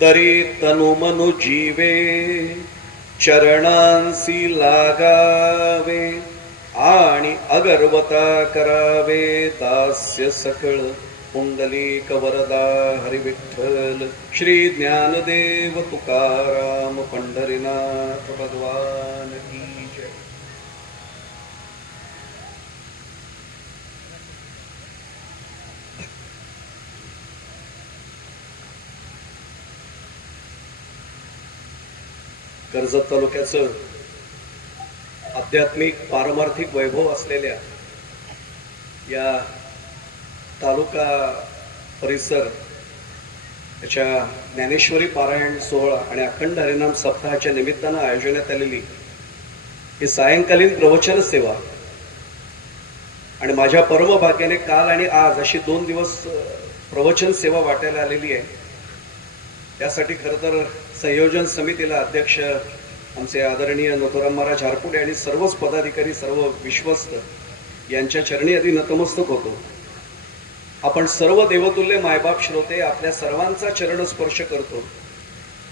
तरी तनु मनु जीवे चरणांसी लागावे आणि अगरवता करावे दास्य सकळ पुंडलिक वरदा हरी विठ्ठल श्री ज्ञानदेव तुकाराम पंढरीनाथ भगवान की जय. कर्जत तालुक्याचं आध्यात्मिक पारमार्थिक वैभव असलेल्या या तालुका परिसर याच्या ज्ञानेश्वरी पारायण सोहळा आणि अखंड हरिनाम सप्ताहाच्या निमित्तानं आयोजण्यात आलेली ही सायंकालीन प्रवचन सेवा आणि माझ्या परम भाग्याने काल आणि आज अशी 2 दिवस प्रवचन सेवा वाटायला आलेली आहे. त्यासाठी खरं तर संयोजन समितीला अध्यक्ष आमचे आदरणीय नथुराम महाराज हारपुडे आणि सर्वच पदाधिकारी सर्व विश्वस्त यांच्या चरणी आधी नतमस्तक होतो. आपण सर्व देवतुल्य मायबाप श्रोते आपल्या सर्वांचा चरण स्पर्श करतो.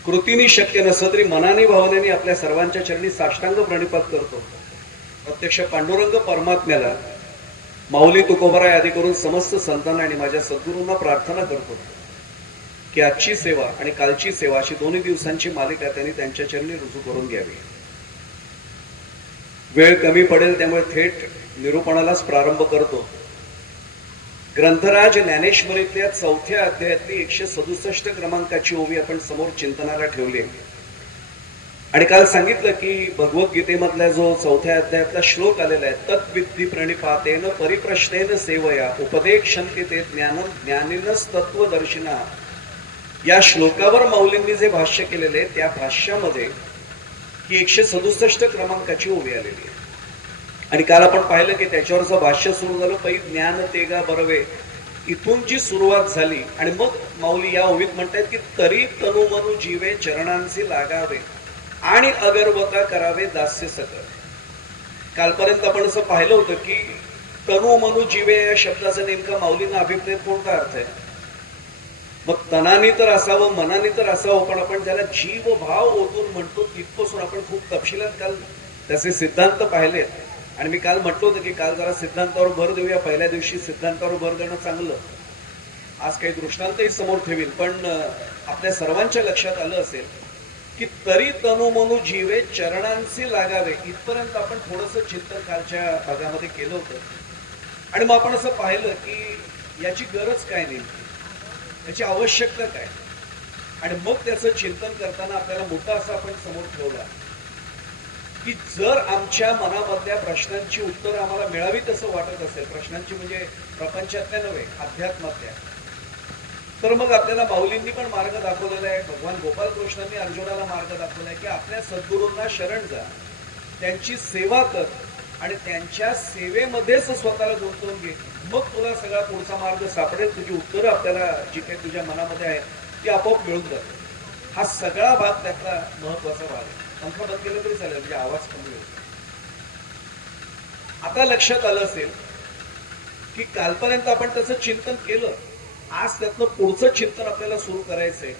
कृतीने शक्य नसलं तरी मनाने भावनेने आपल्या सर्वांच्या चरणी साष्टांग प्रणिपात करतो. प्रत्यक्ष पांडुरंग परमात्म्याला माऊली तुकोबराय आदी करून समस्त संतांना आणि माझ्या सद्गुरूंना प्रार्थना करतो की आजची सेवा आणि कालची सेवा अशी 2 दिवसांची मालिका त्यांनी त्यांच्या चरणी रुजू करून घ्यावी. वेळ कमी पडेल त्यामुळे थेट निरूपणालाच प्रारंभ करतो. ग्रंथराज ज्ञानेश्वरीतल्या 4थ्या अध्यायातली 167 क्रमांकाची ओवी आपण समोर चिंतनाला ठेवली आहे. आणि काल सांगितलं की भगवद्गीतेमधला जो 4थ्या अध्यायातला श्लोक आलेला आहे, तत्विद्धी प्रणिपातेन परिप्रश्नेन सेवया उपदेक्षन्ति ते ज्ञानम ज्ञानिनस तत्वदर्शिना. या श्लोकावर माऊलींनी जे भाष्य केलेले त्या भाष्यामध्ये ही 167 क्रमांकाची ओवी आलेली आहे. आणि काल आपण पाहिलं की त्याच्यावरचं भाष्य सुरू झालं, पै ज्ञान तेगा बरवे, इथून जी सुरुवात झाली. आणि मग माऊली या ओवीत म्हणतात की तरी तनु मनु जीवे चरणांसी लागावे आणि अगरवता करावे दास्य सकळ. कालपर्यंत आपण असं पाहिलं होतं की तनु मनु जीवे या शब्दाचा नेमका माऊलींना अभिप्रेत कोणता अर्थ आहे. मग तनानी तर असावं, मनानी तर असावं, पण आपण ज्याला जीव भाव ओतून म्हणतो तिथपासून आपण खूप तपशिलात काल त्याचे सिद्धांत पाहिलेत. आणि मी काल म्हटलं होतं की काल जरा सिद्धांतावर भर देऊया. पहिल्या दिवशी सिद्धांतावर भर देणं चांगलं, आज काही दृष्टांतही समोर ठेवील. पण आपल्या सर्वांच्या लक्षात आलं असेल की तरी तनु मनु जीवे चरणांशी लागावे इथपर्यंत आपण थोडंसं चिंतन कालच्या भागामध्ये केलं होतं. आणि मग आपण असं पाहिलं की याची गरज काय नेमकी, याची आवश्यकता काय. आणि मग त्याचं चिंतन करताना आपल्याला मोठा असा आपण समोर ठेवला की जर आमच्या मनामधल्या प्रश्नांची उत्तरं आम्हाला मिळावीत असं वाटत असेल, प्रश्नांची म्हणजे प्रपंचातल्या नव्हे अध्यात्मातल्या, तर मग आपल्याला माऊलींनी पण मार्ग दाखवलेला आहे. भगवान गोपाल कृष्णांनी अर्जुनाला मार्ग दाखवलाय की आपल्या सद्गुरूंना शरण जा, त्यांची सेवा कर आणि त्यांच्या सेवेमध्येच स्वतःला गुंतवून घे. मग तुला सगळा पुढचा मार्ग सापडेल. तुझी उत्तरं आपल्याला जी काही तुझ्या मनामध्ये आहे ती आपोआप मिळून जाते. हा सगळा भाग त्यातला महत्वाचा भाग आहे. पंखा बंद केलं तरी चालेल म्हणजे आवाज कमी होतो. आता लक्षात आलं असेल की कालपर्यंत आपण त्याचं चिंतन केलं. आज त्यातलं पुढचं चिंतन आपल्याला सुरू करायचंय.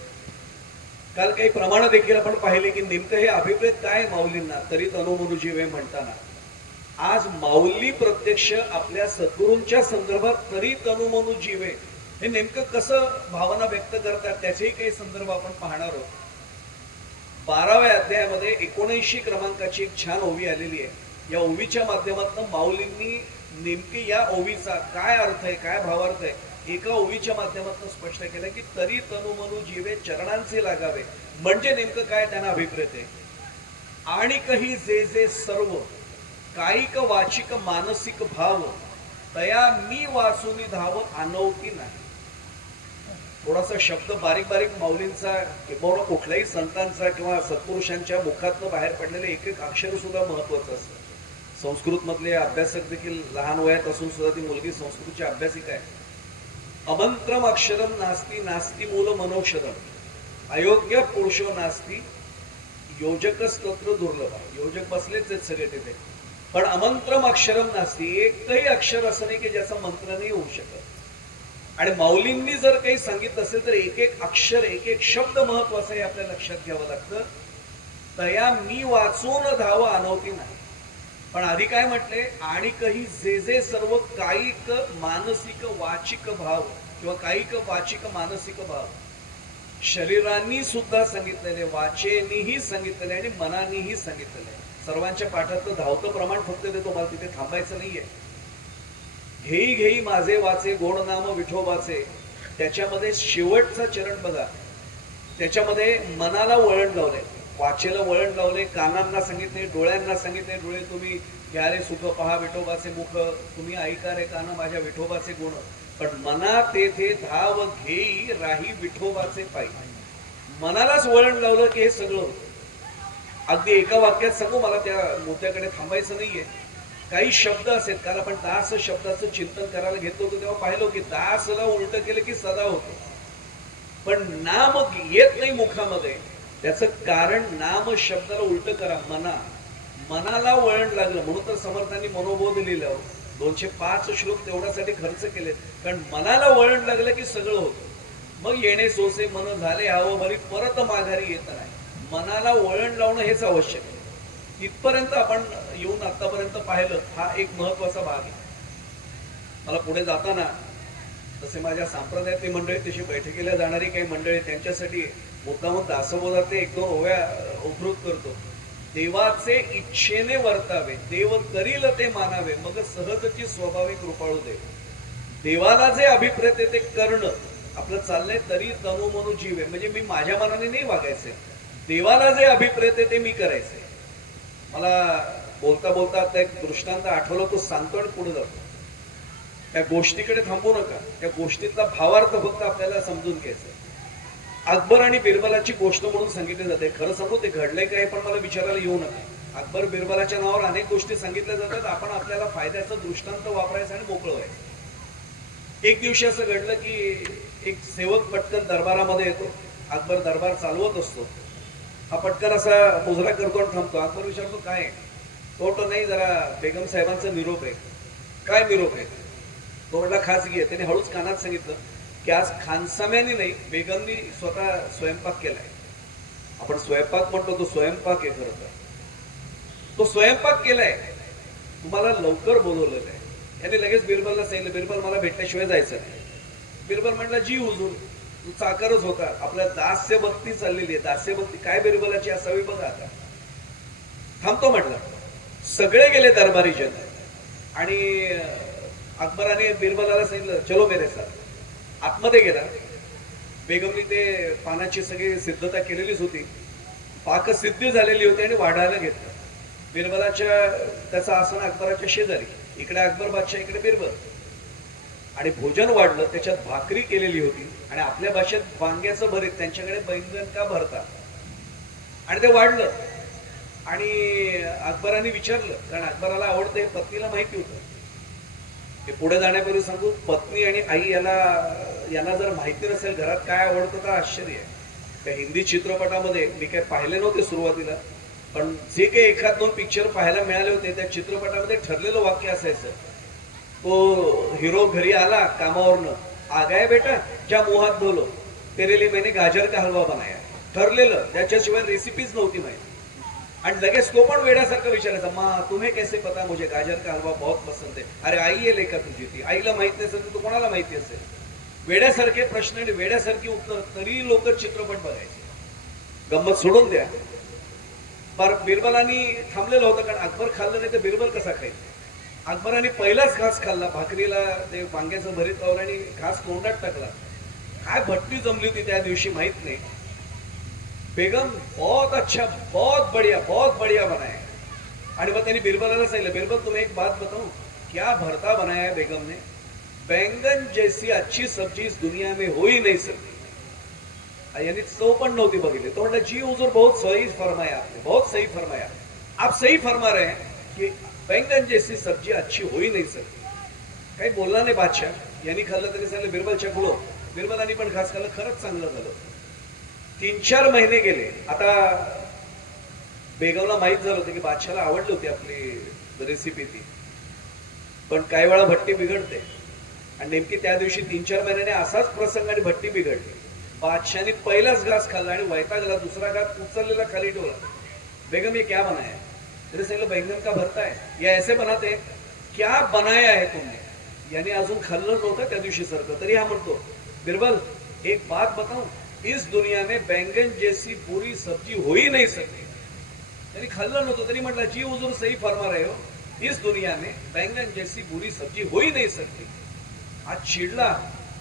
काल काही प्रमाण देखील आपण पाहिले की नेमकं हे अभिप्रेत काय माऊलींना तरी तनु मनु जीवे म्हणताना. आज माऊली प्रत्यक्ष आपल्या सद्गुरूंच्या संदर्भात तरी तनु मनु जीवे हे नेमकं कसं भावना व्यक्त करतात त्याचेही काही संदर्भ आपण पाहणार आहोत. 12व्या अध्यायामध्ये 79 क्रमांकाची एक छान ओवी आलेली आहे. या ओवीच्या माध्यमातून माऊलींनी नेमकी या ओवीचा काय अर्थ आहे, काय भावार्थ आहे, एका ओवीच्या माध्यमातून स्पष्ट केलं की तरी तनु मनु जीवे चरणांचे लागावे म्हणजे नेमकं काय त्यांना अभिप्रेत आहे. आणि काही जे जे सर्व कायिक वाचिक मानसिक भाव तया मी वाचूनी धाव अनौकी नाही. थोडासा शब्द बारीक बारीक माऊलींचा किंवा कुठल्याही संतांचा किंवा सत्पुरुषांच्या मुखातनं बाहेर पडलेले एक एक अक्षर सुद्धा महत्वाचं असतं. संस्कृत मधले अभ्यासक देखील लहान वयात असून सुद्धा ती मुलगी संस्कृतची अभ्यासिका आहे. अमंत्रम अक्षरम नास्ती नास्ती मूल मनोक्षरम अयोग्य पुरुषो नास्ती योजकच तत्र दुर्लभ. योजक बसलेच आहेत सगळे तिथे, पण अमंत्रम अक्षरम नास्ती एकही अक्षर असं नाही की ज्याचा मंत्र नाही होऊ शकत. आणि माऊलींनी जर काही सांगितलं असेल तर एक एक अक्षर एक एक शब्द महत्वाचा आहे, आपल्या लक्षात घ्यावं लागतं. तया मी वाचून धाव अनवती नाही. पण आधी काय म्हटले, आणि काही जे जे सर्व कायिक मानसिक वाचिक भाव किंवा कायिक वाचिक मानसिक भाव शरीरांनी सुद्धा सांगितलेले, वाचेनीही सांगितलेले आणि मनानीही सांगितलेले. सर्वांच्या पाठातलं धावतं प्रमाण फक्त देतो, मला तिथे थांबायचं नाहीये. घेई घेई माझे वाचे गोड नाम विठोबाचे, त्याच्यामध्ये शेवटचा चरण बघा, त्याच्यामध्ये मनाला वळण लावले, वाचेला वळण लावले, कानांना सांगितले, डोळ्यांना सांगितले, डोळे तुम्ही घ्या रे सुख पहा विठोबाचे मुख, तुम्ही ऐका रे कान माझ्या विठोबाचे गुण. पण मना तेथे धाव घेई राही विठोबाचे पायी. मनालाच वळण लावलं की हे सगळं होतं. अगदी एका वाक्यात सांगू, मला त्या मुद्द्याकडे थांबायचं नाहीये. काही शब्द असेल, कारण आपण दास शब्दाचं चिंतन करायला घेतलं होतं तेव्हा पाहिलं की दासला उलट केलं की सदा होतो. पण नाम येत नाही मुखामध्ये, त्याचं कारण नाम शब्दाला उलट करा, मनाला वळण लागलं. म्हणून तर समर्थांनी मनोबोध लिहिलं, 205 श्लोक तेवढ्यासाठी खर्च केले. कारण मनाला वळण लागलं की सगळं होतं. मग येणे सोसे मन झाले हवं भरी, परत माघारी येत नाही. मनाला वळण लावणं हेच आवश्यक आहे. इथपर्यंत आपण येऊन आतापर्यंत पाहिलं, हा एक महत्वाचा भाग आहे. मला पुढे जाताना तसे माझ्या संप्रदायातली मंडळी, तशी बैठकीला जाणारी काही मंडळी, त्यांच्यासाठी मुद्दामून दासबोधातले एक दोन ओव्या उद्धृत करतो. देवाचे इच्छेने वर्तावे, देव करील ते मानावे, मग सहजची स्वभावे कृपाळू देव. देवाला जे अभिप्रेत ते करणं, आपलं चाललंय तरी तनु मनु जीव आहे. म्हणजे मी माझ्या मनाने नाही वागायचे, देवाला जे अभिप्रेत ते मी करायचे. मला बोलता बोलता आता एक दृष्टांत आठवलं, तो सांगतो आणि पुढे जातो. त्या गोष्टीकडे थांबू नका, त्या गोष्टीतला भावार्थ फक्त आपल्याला समजून घ्यायचा. अकबर आणि बिरबलाची गोष्ट म्हणून सांगितली जाते. खरं सांगू ते घडलंय काय पण मला विचारायला येऊ नका. अकबर बिरबलाच्या नावावर अनेक गोष्टी सांगितल्या जातात. आपण आपल्याला फायद्याचा दृष्टांत वापरायचा आणि मोकळं व्हायचं. एक दिवशी असं घडलं की एक सेवक पटकन दरबारामध्ये येतो. अकबर दरबार चालवत असतो. हा पटकन असा मुजरा करतो आणि थांबतो. अकबर विचारतो काय? तो नाही, जरा बेगम साहेबांचा निरोप आहे. काय निरोप आहे? तो म्हटला खासगी आहे. त्याने हळूच कानात सांगितलं की आज खानसाम्याने नाही, बेगमनी स्वतः स्वयंपाक केलाय. आपण स्वयंपाक म्हणतो, तो स्वयंपाक आहे खरं तर. तो स्वयंपाक केलाय, तुम्हाला लवकर बोलवलेलं आहे. याने लगेच बिरबलला सांगितलं, बिरबल मला भेटल्याशिवाय जायचं नाही. बिरबल म्हटला जी हुजूर, तू चाकरच होता, आपल्या दास्य भक्ती चाललेली आहे. दास्य भक्ती काय बिरबलाची असावी बघा. आता थांबतो म्हटलं. सगळे गेले दरबारी जन आणि अकबराने बिरबलाला सांगितलं चलो मेरे साथ. आतमध्ये गेला. बेगमनी ते पानाची सगळी सिद्धता केलेलीच होती, पाकसिद्धी झालेली होती आणि वाढायला घेतलं. बिरबलाच्या त्याचं आसन अकबराच्या शेजारी, इकडे अकबर बादशाह, इकडे बिरबल. आणि भोजन वाढलं, त्याच्यात भाकरी केलेली होती आणि आपल्या भाषेत वांग्याचं भरीत, त्यांच्याकडे बैंगन का भरता. आणि ते वाढलं आणि अकबराने विचारलं, कारण अकबराला आवडतं हे पत्नीला माहिती होतं. ते पुढे जाण्यापूर्वी सांगू, पत्नी आणि आई यांना जर माहिती नसेल घरात काय आवडतं तर आश्चर्य आहे. त्या हिंदी चित्रपटामध्ये मी काय पाहिले नव्हते सुरुवातीला, पण जे काही एखाद दोन पिक्चर पाहायला मिळाले होते, त्या चित्रपटामध्ये ठरलेलं वाक्य असायचं. तो हिरो घरी आला कामावरनं, आ गया बेटा ज्या मुहात धोलो, तेरे लिए मैंने गाजर का हलवा बनाया. ठरलेलं, त्याच्याशिवाय रेसिपीज नव्हती माहिती. आणि लगेच तो पण वेड्यासारखं विचारायचा, मा तुम्हें कैसे पता मुझे गाजर का हलवा बहुत पसंद है. अरे आई आहे लेखा तुझी, ती आईला माहित नसेल तर कोणाला माहिती असेल. वेड्यासारखे प्रश्न आणि वेड्यासारखी उत्तर, तरी लोक चित्रपट बघायचे. गंमत सोडून द्या. पर बिरबलांनी थांबलेलं होतं, कारण अकबर खाल्लं नाही तर बिरबल कसा खायचा. अकबराने पहिलाच घास खाल्ला, भाकरीला ते वांग्याचं भरीत लावलं आणि घास तोंडात टाकला. काय भट्टी जमली होती त्या दिवशी माहित नाही. बेगम बहुत अच्छा, बहुत बढ़िया बनाया. आणि मग त्यांनी बिरबलाला सांगितलं, बिरबल तुम्हें एक बात बताऊं, क्या भरता बनाया है बेगम ने, बैंगन जैसी अच्छी सब्जी इस दुनिया में हो ही नहीं सकती. यानी चव पण नव्हती बघितली. तो म्हणला जी हुजूर बहुत सही फरमाया आपने, बहुत सही फरमाया. आप सही फरमा रहे हैं की बैंगन जैसी सब्जी अच्छी हो ही नहीं सकती. काही बोलला नाही बादशाह. यांनी खाल्लं तरी सांगितलं बिरबल चखलो. बिरबलांनी पण खास खाल्लं, खरंच चांगलं झालं. 3-4 महिने गेले. आता बेगमला माहित झालं होतं की बादशाहला आवडली होती आपली रेसिपी ती. पण काही वेळा भट्टी बिघडते. आणि नेमकी त्या दिवशी 3-4 महिन्याने असाच प्रसंग आणि भट्टी बिघडली. बादशाहने पहिलाच घास खाल्ला आणि वैतागला, दुसरा घास उचललेला खाली ठेवला. बेगम ये क्या बनाया है? त्याने सांगितलं बैंगन का भरता है, या ऐसे बनाते हैं, क्या बनाया है तुमने? याने अजून खाल्लं नव्हतं त्या दिवशी सारखं, तरी हा म्हणतो बिरबल एक बात बताऊं, इस दुनिया में बैंगन जैसी पूरी सब्जी हो ही नहीं सकती. त्यांनी खाल्लं नव्हतं तरी म्हटलं जी हुजूर सही फरमा रहे हो, इस दुनिया में बैंगन जैसी बुरी सब्जी हो ही नहीं सकती. आज चिड़ला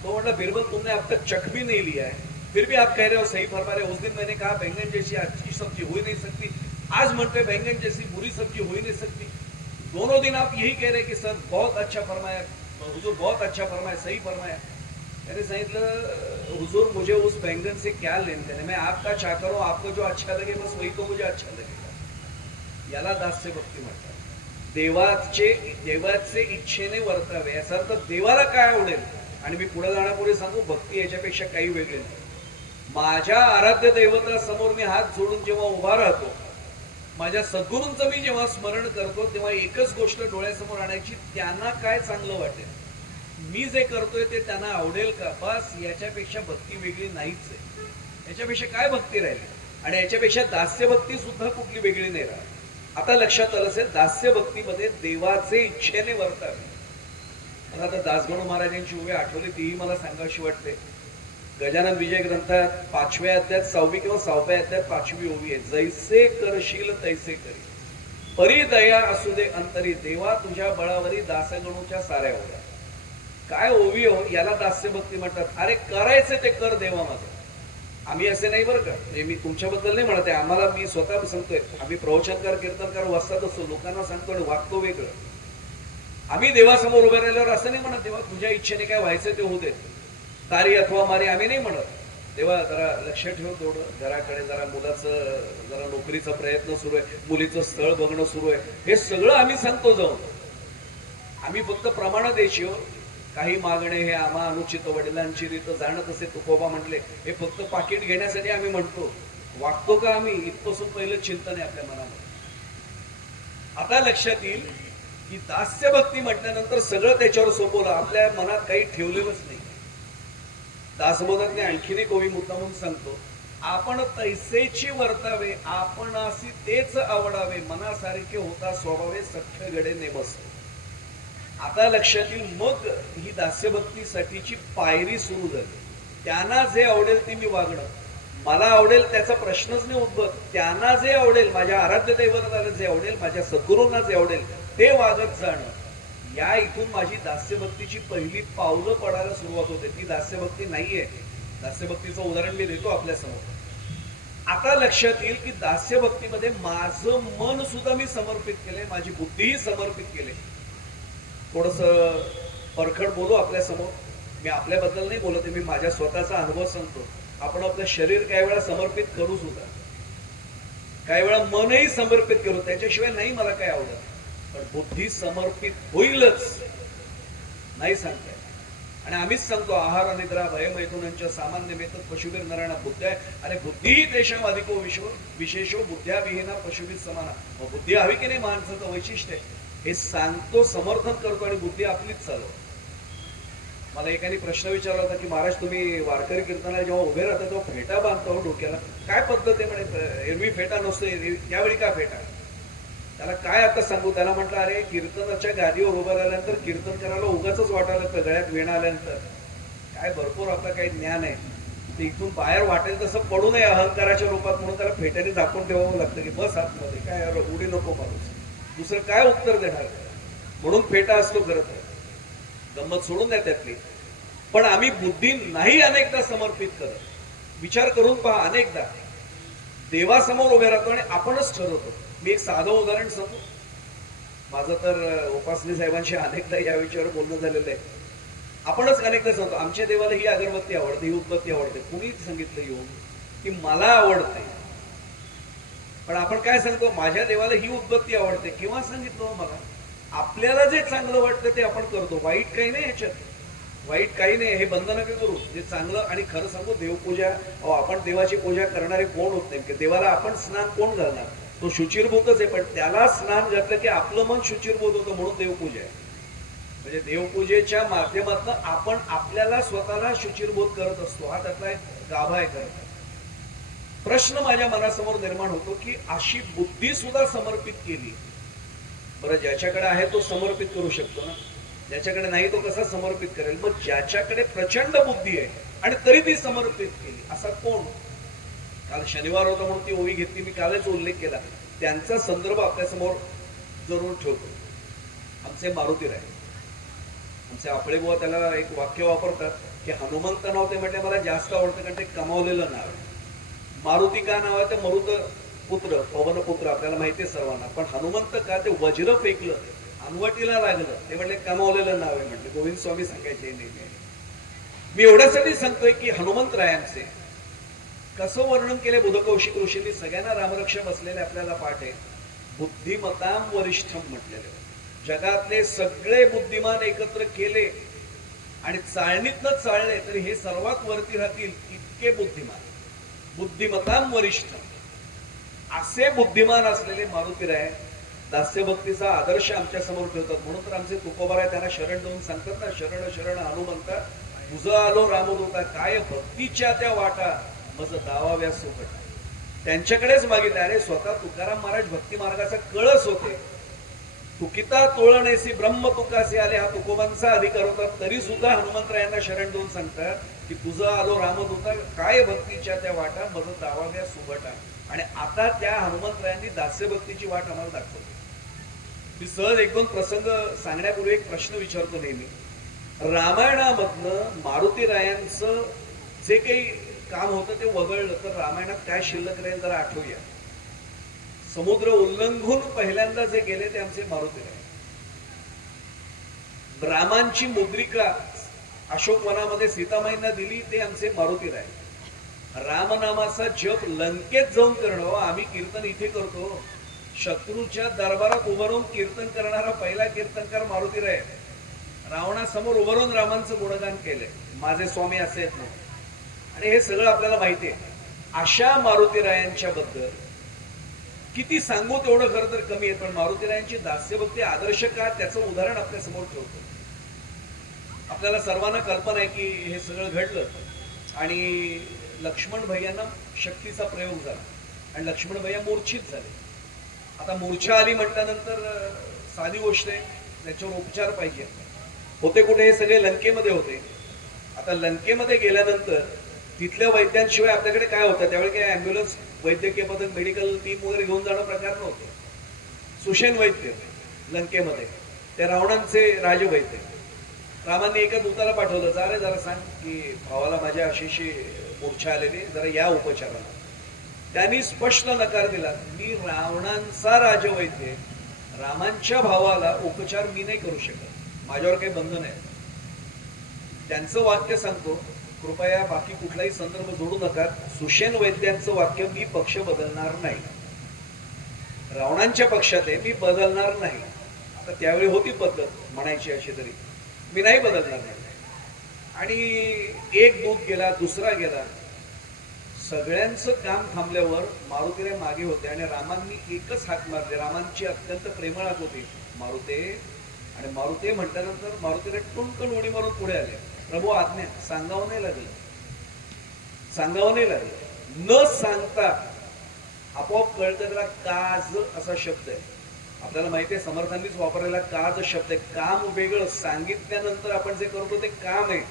तो मतलब बिरबल तुमने अब तक चख भी नहीं लिया है, फिर भी आप कह रहे हो सही फरमा रहे हो. उस दिन मैंने कहा बैंगन जैसी अच्छी सब्जी हो ही नहीं सकती, आज म्हणते बैंगन जैसी बुरी सब्जी हो ही नहीं सकती. दोनों दिन आप यही कह रहे कि सर बहुत अच्छा फरमाया, हुजूर बहुत अच्छा फरमाया, सही फरमाया. मैंने सांगितलं हुजूर मुझे उस बैंगन से क्या लेन देने, मैं आपका चाकर हूं, आपको जो अच्छा लगे बस वही तो मुझे अच्छा लगेगा. याला दास्य भक्ती म्हणतात. देवाचे इच्छेने वर्तावे, याचा अर्थ देवाला काय आवडेल. आणि मी पुढे जाण्यापूर्वी सांगू, भक्ती याच्यापेक्षा काही वेगळे नाही. माझ्या आराध्य दैवता समोर मी हात जोडून जेव्हा उभा राहतो, माझ्या सद्गुरूंचं मी जेव्हा स्मरण करतो, तेव्हा एकच गोष्ट डोळ्यासमोर आणायची, त्यांना काय चांगलं वाटेल, मी जे करतोय ते त्यांना आवडेल का, बस. याच्यापेक्षा भक्ती वेगळी नाहीच आहे. याच्यापेक्षा काय भक्ती राहिली. आणि याच्यापेक्षा दास्य भक्ती सुद्धा कुठली वेगळी नाही राहत. आता लक्षात आलं असेल, दास्य भक्तीमध्ये देवाचे इच्छेने वर्तावे. मला आता दासगणू महाराजांची उभी आठवली, तीही मला सांगावीशी वाटते. गजानन विजय ग्रंथात 5व्या अध्यायात 6वी किंवा 6व्या अध्यायात 5वी ओवी आहे. जैसे करशील तैसे करी, परी दया असू दे अंतरी, देवा तुझ्या बळावरी दासगणूच्या साऱ्या ओव्या. काय ओवी हो, याला दास्य भक्ती म्हणतात. अरे करायचे ते कर देवा माझं. आम्ही असे नाही बरं का, मी तुमच्याबद्दल नाही म्हणत आहे, आम्हाला मी स्वतः सांगतोय, आम्ही प्रवचनकार कीर्तनकार वाचतात असतो, लोकांना सांगतो आणि वागतो वेगळं. आम्ही देवासमोर उभे राहिल्यावर असं नाही म्हणत देवा तुझ्या इच्छेने काय व्हायचं ते होऊ दे, तारी अथवा मारी आम्ही नाही म्हणत. देवा जरा लक्ष ठेव, तेवढं घराकडे जरा मुलाचं जरा नोकरीचा प्रयत्न सुरू आहे, मुलीचं स्थळ बघणं सुरू आहे, हे सगळं आम्ही सांगतो जाऊन. आम्ही फक्त प्रमाण द्यायची हो. काही मागणे हे आम्हा अनुचित वडिलांची रीत जाणत असे तुकोबा म्हटले, हे फक्त पाकिट घेण्यासाठी आम्ही म्हणतो. वागतो का आम्ही, इथपासून पहिलं चिंतन आहे आपल्या मनामध्ये. आता लक्षात येईल की दास्य भक्ती म्हटल्यानंतर सगळं त्याच्यावर सोपवलं, आपल्या मनात काही ठेवलेलंच नाही. दासबोधातले आणखीन एक ओवी मुद्दा म्हणून सांगतो, आपण तैसेची वर्तावे, आपणासी तेच आवडावे, मनासारखे होता स्वभावे, सख्य गडे नेमस. आता लक्षात येईल, मग ही दास्यभक्तीसाठीची पायरी सुरू झाली. त्यांना जे आवडेल ते मी वागणं, मला आवडेल त्याचा प्रश्नच नाही उद्भवत. त्यांना जे आवडेल, माझ्या आराध्य दैवताला जे आवडेल, माझ्या सद्गुरूंना जे आवडेल ते वागत जाणं, या इथून माझी दास्यभक्तीची पहिली पावलं पडायला सुरुवात होते. ती दास्यभक्ती नाहीये. दास्यभक्तीचं उदाहरण मी देतो आपल्या समोर. आता लक्षात येईल की दास्यभक्तीमध्ये माझं मन सुद्धा मी समर्पित केलंय, माझी बुद्धीही समर्पित केली. थोडस परखड बोलू आपल्या समोर. मी आपल्याबद्दल नाही बोलत, मी माझ्या स्वतःचा अनुभव सांगतो. आपण आपलं शरीर काही वेळा समर्पित करू सुद्धा, काही वेळा मनही समर्पित करू, त्याच्याशिवाय नाही मला काय आवडत. पण बुद्धी समर्पित होईलच नाही सांगताय. आणि आम्हीच सांगतो, आहार निद्रा भय मैथुनांच्या सामान्य मेतत पशुवीर नराणा बुद्ध्या, अरे बुद्धी देशम अधिको विशेषो बुद्ध्या विहीना पशुवीर समाना. बुद्धी हवी की नाही माणसाचं वैशिष्ट्य आहे, हे सांगतो, समर्थन करतो आणि बुद्धी आपलीच चालव. मला एकाने प्रश्न विचारला होता की महाराज तुम्ही वारकरी कीर्तनाला जेव्हा उभे राहता तेव्हा फेटा बांधतो डोक्याला, काय पद्धत आहे म्हणे. एरवी फेटा नसतो, त्यावेळी का फेटा. त्याला काय आता सांगू. त्याला म्हटलं अरे कीर्तनाच्या गादीवर उभं राहिल्यानंतर कीर्तन करायला उगाच वाटायला लागतं, गळ्यात वेण आल्यानंतर. काय भरपूर आपलं काही ज्ञान आहे ते इथून बाहेर वाटेल तसं पडू नये अहंकाराच्या रूपात, म्हणून त्याला फेट्याने झाकून ठेवावं लागतं की बस आतमध्ये, काय उडी नको माणूस, दुसरं काय उत्तर देणार. म्हणून फेटा असतो खरं तर. गंमत सोडून द्या त्यातली. पण आम्ही बुद्धी नाही अनेकदा समर्पित करत. विचार करून पहा, अनेकदा देवासमोर उभे राहतो आणि आपणच ठरवतो. मी एक साधं उदाहरण सांगू. माझं तर उपासनी साहेबांशी अनेकदा या विषयावर बोलणं झालेलं आहे. आपणच अनेकदा सांगतो आमच्या देवाला ही अगरबत्ती आवडते, ही उदबत्ती आवडते. कुणीच सांगितलं येऊन की मला आवडते. पण आपण काय सांगतो, माझ्या देवाला ही उदबत्ती आवडते. केव्हा सांगितलं मला. आपल्याला जे चांगलं वाटतं ते आपण करतो. वाईट काही नाही याच्यात, वाईट काही नाही. हे बंद नका करू. जे चांगलं, आणि खरं सांगू देवपूजा, आपण देवाची पूजा करणारे कोण होत नाही. देवाला आपण स्नान कोण घालणार, तो शुचिरभूतच आहे. पण त्याला स्नान घातलं की आपलं मन शुचिरभूत होतं, म्हणून देवपूजा आहे. म्हणजे देवपूजेच्या माध्यमातून आपण आपल्याला स्वतःला शुचिरबोध करत असतो, हा त्यातला एक गाभा आहे. करत प्रश्न माझ्या मनासमोर निर्माण होतो की अशी बुद्धी सुद्धा समर्पित केली, बरं ज्याच्याकडे आहे तो समर्पित करू शकतो ना, ज्याच्याकडे नाही तो कसा समर्पित करेल? मग ज्याच्याकडे प्रचंड बुद्धी आहे आणि तरी ती समर्पित केली असा कोण? काल शनिवार होता म्हणून ती ओवी घेतली, मी कालच उल्लेख केला, त्यांचा संदर्भ आपल्या समोर जरूर ठेवतो. आमचे मारुतीराय, आमचे आपळे बुवा त्याला एक वाक्य वापरतात की हनुमंत नाव ते म्हटले मला जास्त आवडतं कारण ते कमावलेलं नाव आहे. मारुती का नाव आहे? ते मरुत पुत्र, पवन पुत्र, आपल्याला माहिती आहे सर्वांना. पण हनुमंत का? ते वज्र फेकलं, अनवटीला लागलं, ते म्हटले कमावलेलं नाव आहे. म्हटले गोविंद स्वामी सांगायचे नेहमी. मी एवढ्यासाठी सांगतोय की हनुमंतरायांचे कसं वर्णन केले बुधकौशिक ऋषींनी, सगळ्यांना रामरक्षा बसलेले आपल्याला पाठ आहे. बुद्धिमताम वरिष्ठम म्हटलेले, जगातले सगळे बुद्धिमान एकत्र केले आणि चाळणीतनं चालले तरी हे सर्वात वरती राहतील इतके बुद्धिमान. बुद्धिमताम वरिष्ठम असे बुद्धिमान असलेले मारुतीराय दास्यभक्तीचा आदर्श आमच्या समोर ठेवतात. म्हणून तर आमचे तुकोबाराय त्यांना शरण देऊन सांगतात ना, शरण शरण हनुमंता तुझ आलो रामदूता, काय भक्तीच्या त्या वाटा मज दावाव्या सोबत. त्यांच्याकडेच मागितले. अरे स्वतः तुकाराम महाराज भक्ती मार्गाचा कळस होते. तुकिता तोळणेसी ब्रह्म तुकासे आले, हा तुकोबांचा अधिकार होता. तरी सुद्धा हनुमंतरायांना शरण देऊन सांगतात की तुझं आलो रामदूता, काय भक्तीच्या त्या वाटा मज दावाव्या सुभटा. आणि आता त्या हनुमंतरायांनी दास्यभक्तीची वाट आम्हाला दाखवली. मी सहज एक दोन प्रसंग सांगण्यापूर्वी एक प्रश्न विचारतो नेहमी. रामायणामधनं मारुतीरायांचं जे काही काम होतं ते वगळलं तर रामायणात काय शिल्लक राहील जरा आठवूया. समुद्र उल्लंघून पहिल्यांदा जे गेले ते आमचे मारुतीराय. रामांची मुद्रिका अशोकवनामध्ये सीतामाईंना दिली ते आमचे मारुतीराय. रामनामाचा जप लंकेत जाऊन करणं, आम्ही कीर्तन इथे करतो, शत्रूच्या दरबारात उभारून कीर्तन करणारा पहिला कीर्तनकार मारुतीराय. रावणासमोर उभारून रामांचं गुणगान केलंय, माझे स्वामी असे आहेत म्हणून. आणि हे सगळं आपल्याला माहिती आहे. अशा मारुतीरायांच्या बद्दल किती सांगू तेवढं खरं तर कमी आहे. पण मारुतीरायांची दास्यभक्ती आदर्श का, त्याचं उदाहरण आपल्या समोर ठेवतो. आपल्याला सर्वांना कल्पना आहे की हे सगळं घडलं आणि लक्ष्मण भैयांना शक्तीचा प्रयोग झाला आणि लक्ष्मण भैया मूर्छित झाले. आता मूर्छा आली म्हटल्यानंतर साधी गोष्ट आहे, त्याच्यावर उपचार पाहिजे. होते कुठे? हे सगळे लंकेमध्ये होते. आता लंकेमध्ये गेल्यानंतर तिथल्या वैद्यांशिवाय आपल्याकडे काय होतं? त्यावेळी काय अँब्युलन्स, वैद्यकीय पथक, मेडिकल टीम वगैरे घेऊन जाणं प्रकार नव्हते. सुषेण वैद्य लंकेमध्ये, ते रावणांचे राजवैद्य. रामांनी एका दूताला पाठवलं, जा रे जरा सांग की भावाला माझ्या अशी मूर्छा आलेली, जरा या उपचाराला. त्यांनी स्पष्ट नकार दिला, मी रावणांचा राजवैद्य, रामांच्या भावाला उपचार मी नाही करू शकत, माझ्यावर काही बंधन आहे. त्यांचं वाक्य सांगतो, कृपया बाकी कुठलाही संदर्भ जोडू नका. सुषेण वैद्यांचं वाक्य, मी पक्ष बदलणार नाही, रावणांच्या पक्षात आहे, मी बदलणार नाही. आता त्यावेळी होती पद्धत म्हणायची अशी, तरी मी नाही बदलणार नाही. आणि एक दूत गेला, दुसरा गेला, सगळ्यांचं काम थांबल्यावर मारुतीराय मागे होते आणि रामांनी एकच हाक मारले. रामांची अत्यंत प्रेमळ हाक होती, मारुते. आणि मारुते म्हटल्यानंतर मारुतीराय टुणकन उडी मारून पुढे आले. प्रभू आज्ञा. सांगावं नाही लागलं, सांगावं नाही लागलं, न सांगता आपोआप कळतं. त्याला काज असा शब्द आहे, आपल्याला माहिती आहे, समर्थांनीच वापरलेला काज शब्द आहे. काम वेगळं, सांगितल्यानंतर आपण जे करतो ते काम आहे,